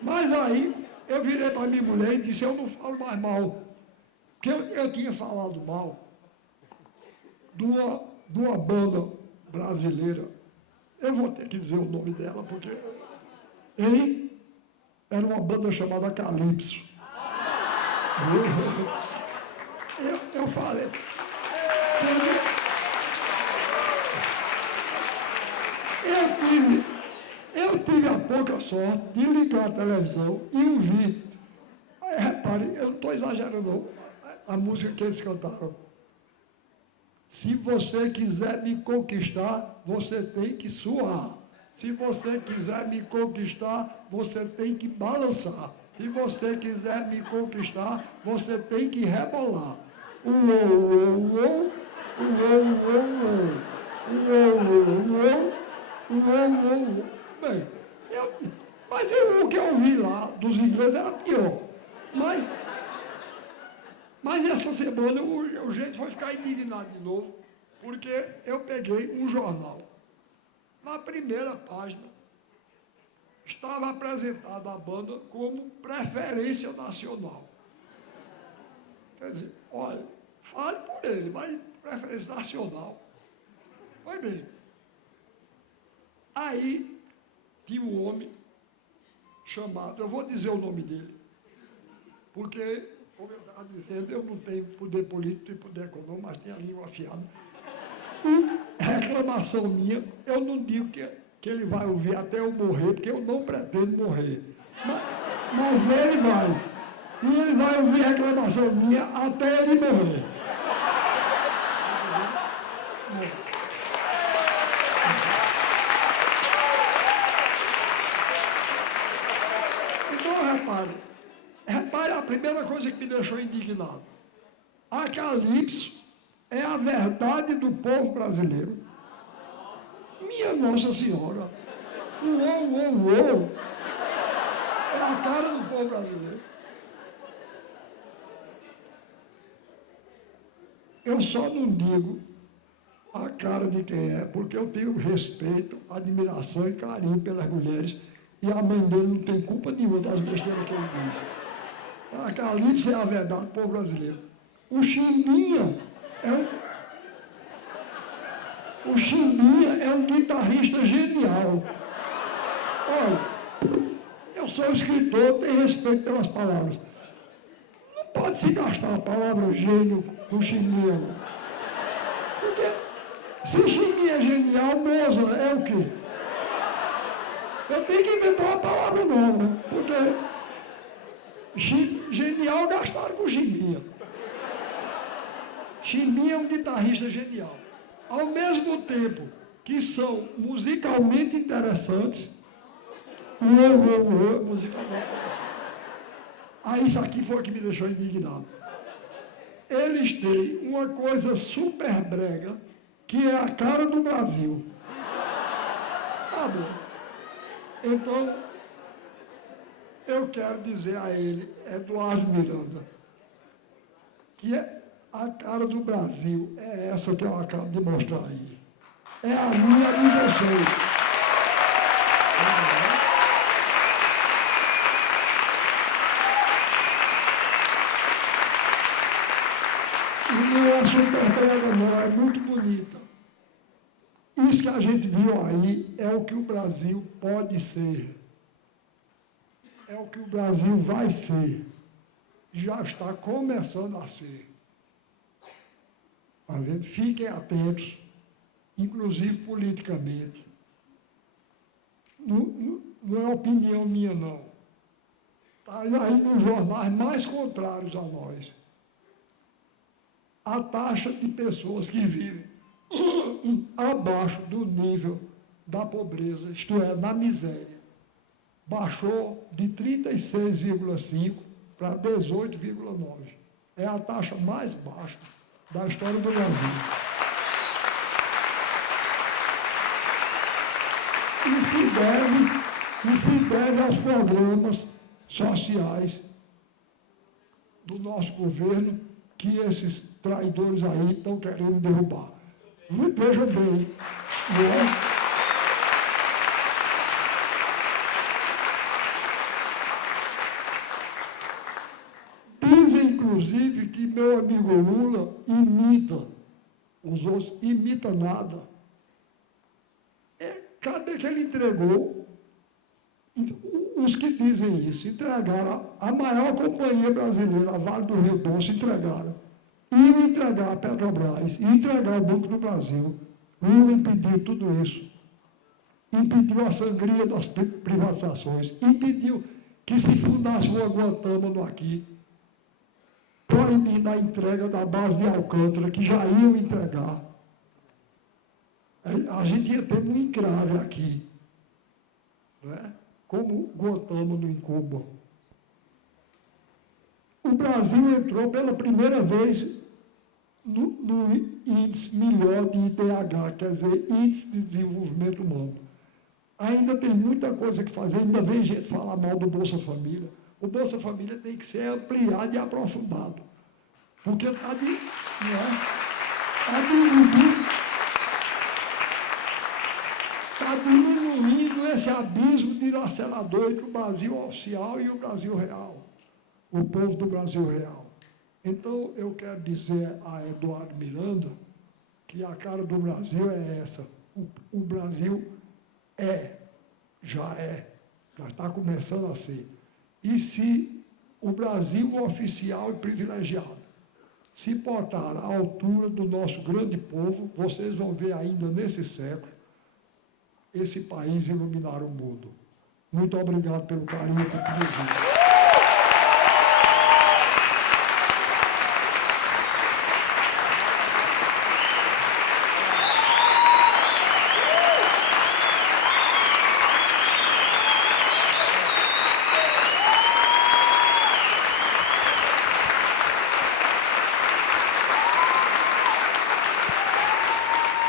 Mas aí eu virei para minha mulher e disse, eu não falo mais mal. Porque eu tinha falado mal de uma banda brasileira. Eu vou ter que dizer o nome dela, porque era uma banda chamada Calypso. Eu falei. Eu tive a pouca sorte de ligar a televisão e ouvir. Aí, repare, eu não estou exagerando, não, a música que eles cantaram. Se você quiser me conquistar, você tem que suar. Se você quiser me conquistar, você tem que balançar. Se você quiser me conquistar, você tem que rebolar. Bem, mas o que eu vi lá dos ingleses era pior. Mas essa semana o gente foi ficar indignado de novo, porque eu peguei um jornal. Na primeira página, estava apresentada a banda como preferência nacional. Quer dizer, olha, fale por ele, mas preferência nacional. Foi bem. Aí, tinha um homem chamado, eu vou dizer o nome dele, porque, como eu estava dizendo, eu não tenho poder político e poder econômico, mas tenho a língua afiada. E reclamação minha, eu não digo que ele vai ouvir até eu morrer, porque eu não pretendo morrer. Mas ele vai. E ele vai ouvir reclamação minha até ele morrer. Então, repare a primeira coisa que me deixou indignado. A Calypso é a verdade do povo brasileiro. Minha Nossa Senhora! Uou! É a cara do povo brasileiro. Eu só não digo a cara de quem é, porque eu tenho respeito, admiração e carinho pelas mulheres, e a mãe dele não tem culpa nenhuma das besteiras que ele diz. A Calypso é a verdade do povo brasileiro. O Chimbinha é um guitarrista genial. Olha, eu sou escritor, tenho respeito pelas palavras. Não pode se gastar a palavra gênio com Chimbinha, não. Porque se Chimbinha é genial, Mozart é o quê? Eu tenho que inventar uma palavra nova, porque genial gastaram com Chimbinha. Chimbinha é um guitarrista genial. Ao mesmo tempo que são musicalmente interessantes, musicalmente interessante. Aí isso aqui foi o que me deixou indignado. Eles têm uma coisa super brega, que é a cara do Brasil. Tá bom. Então, eu quero dizer a ele, Eduardo Miranda, que a cara do Brasil é essa que eu acabo de mostrar aí. É a minha e vocês. E não é super brega, não, é muito bonita. Isso que a gente viu aí é o que o Brasil pode ser. É o que o Brasil vai ser. Já está começando a ser. Tá vendo? Fiquem atentos, inclusive politicamente. Não é opinião minha, não. Está aí nos jornais mais contrários a nós. A taxa de pessoas que vivem abaixo do nível da pobreza, isto é, da miséria, baixou de 36,5% para 18,9%. É a taxa mais baixa da história do Brasil. E se deve aos programas sociais do nosso governo que esses traidores aí estão querendo derrubar. Vejam bem, não é? Dizem, inclusive, que meu amigo Lula imita, os outros imita nada. Cadê que ele entregou? Os que dizem isso, entregaram a maior companhia brasileira, a Vale do Rio Doce, entregaram. Iam entregar a Petrobras, iam entregar o Banco do Brasil. Lula impediu tudo isso. Impediu a sangria das privatizações. Impediu que se fundasse uma Guantánamo aqui. Proibindo a entrega da base de Alcântara, que já iam entregar. A gente ia ter um encrave aqui, não é? Como Guantánamo em Cuba. O Brasil entrou pela primeira vez no índice melhor de IDH, quer dizer, Índice de Desenvolvimento Humano. Ainda tem muita coisa que fazer, ainda vem gente falar mal do Bolsa Família. O Bolsa Família tem que ser ampliado e aprofundado, porque está diminuindo esse abismo dilacerador entre o Brasil oficial e o Brasil real, o povo do Brasil real. Então, eu quero dizer a Eduardo Miranda que a cara do Brasil é essa. O Brasil já está começando a ser. E se o Brasil oficial e privilegiado se portar à altura do nosso grande povo, vocês vão ver ainda nesse século esse país iluminar o mundo. Muito obrigado pelo carinho que me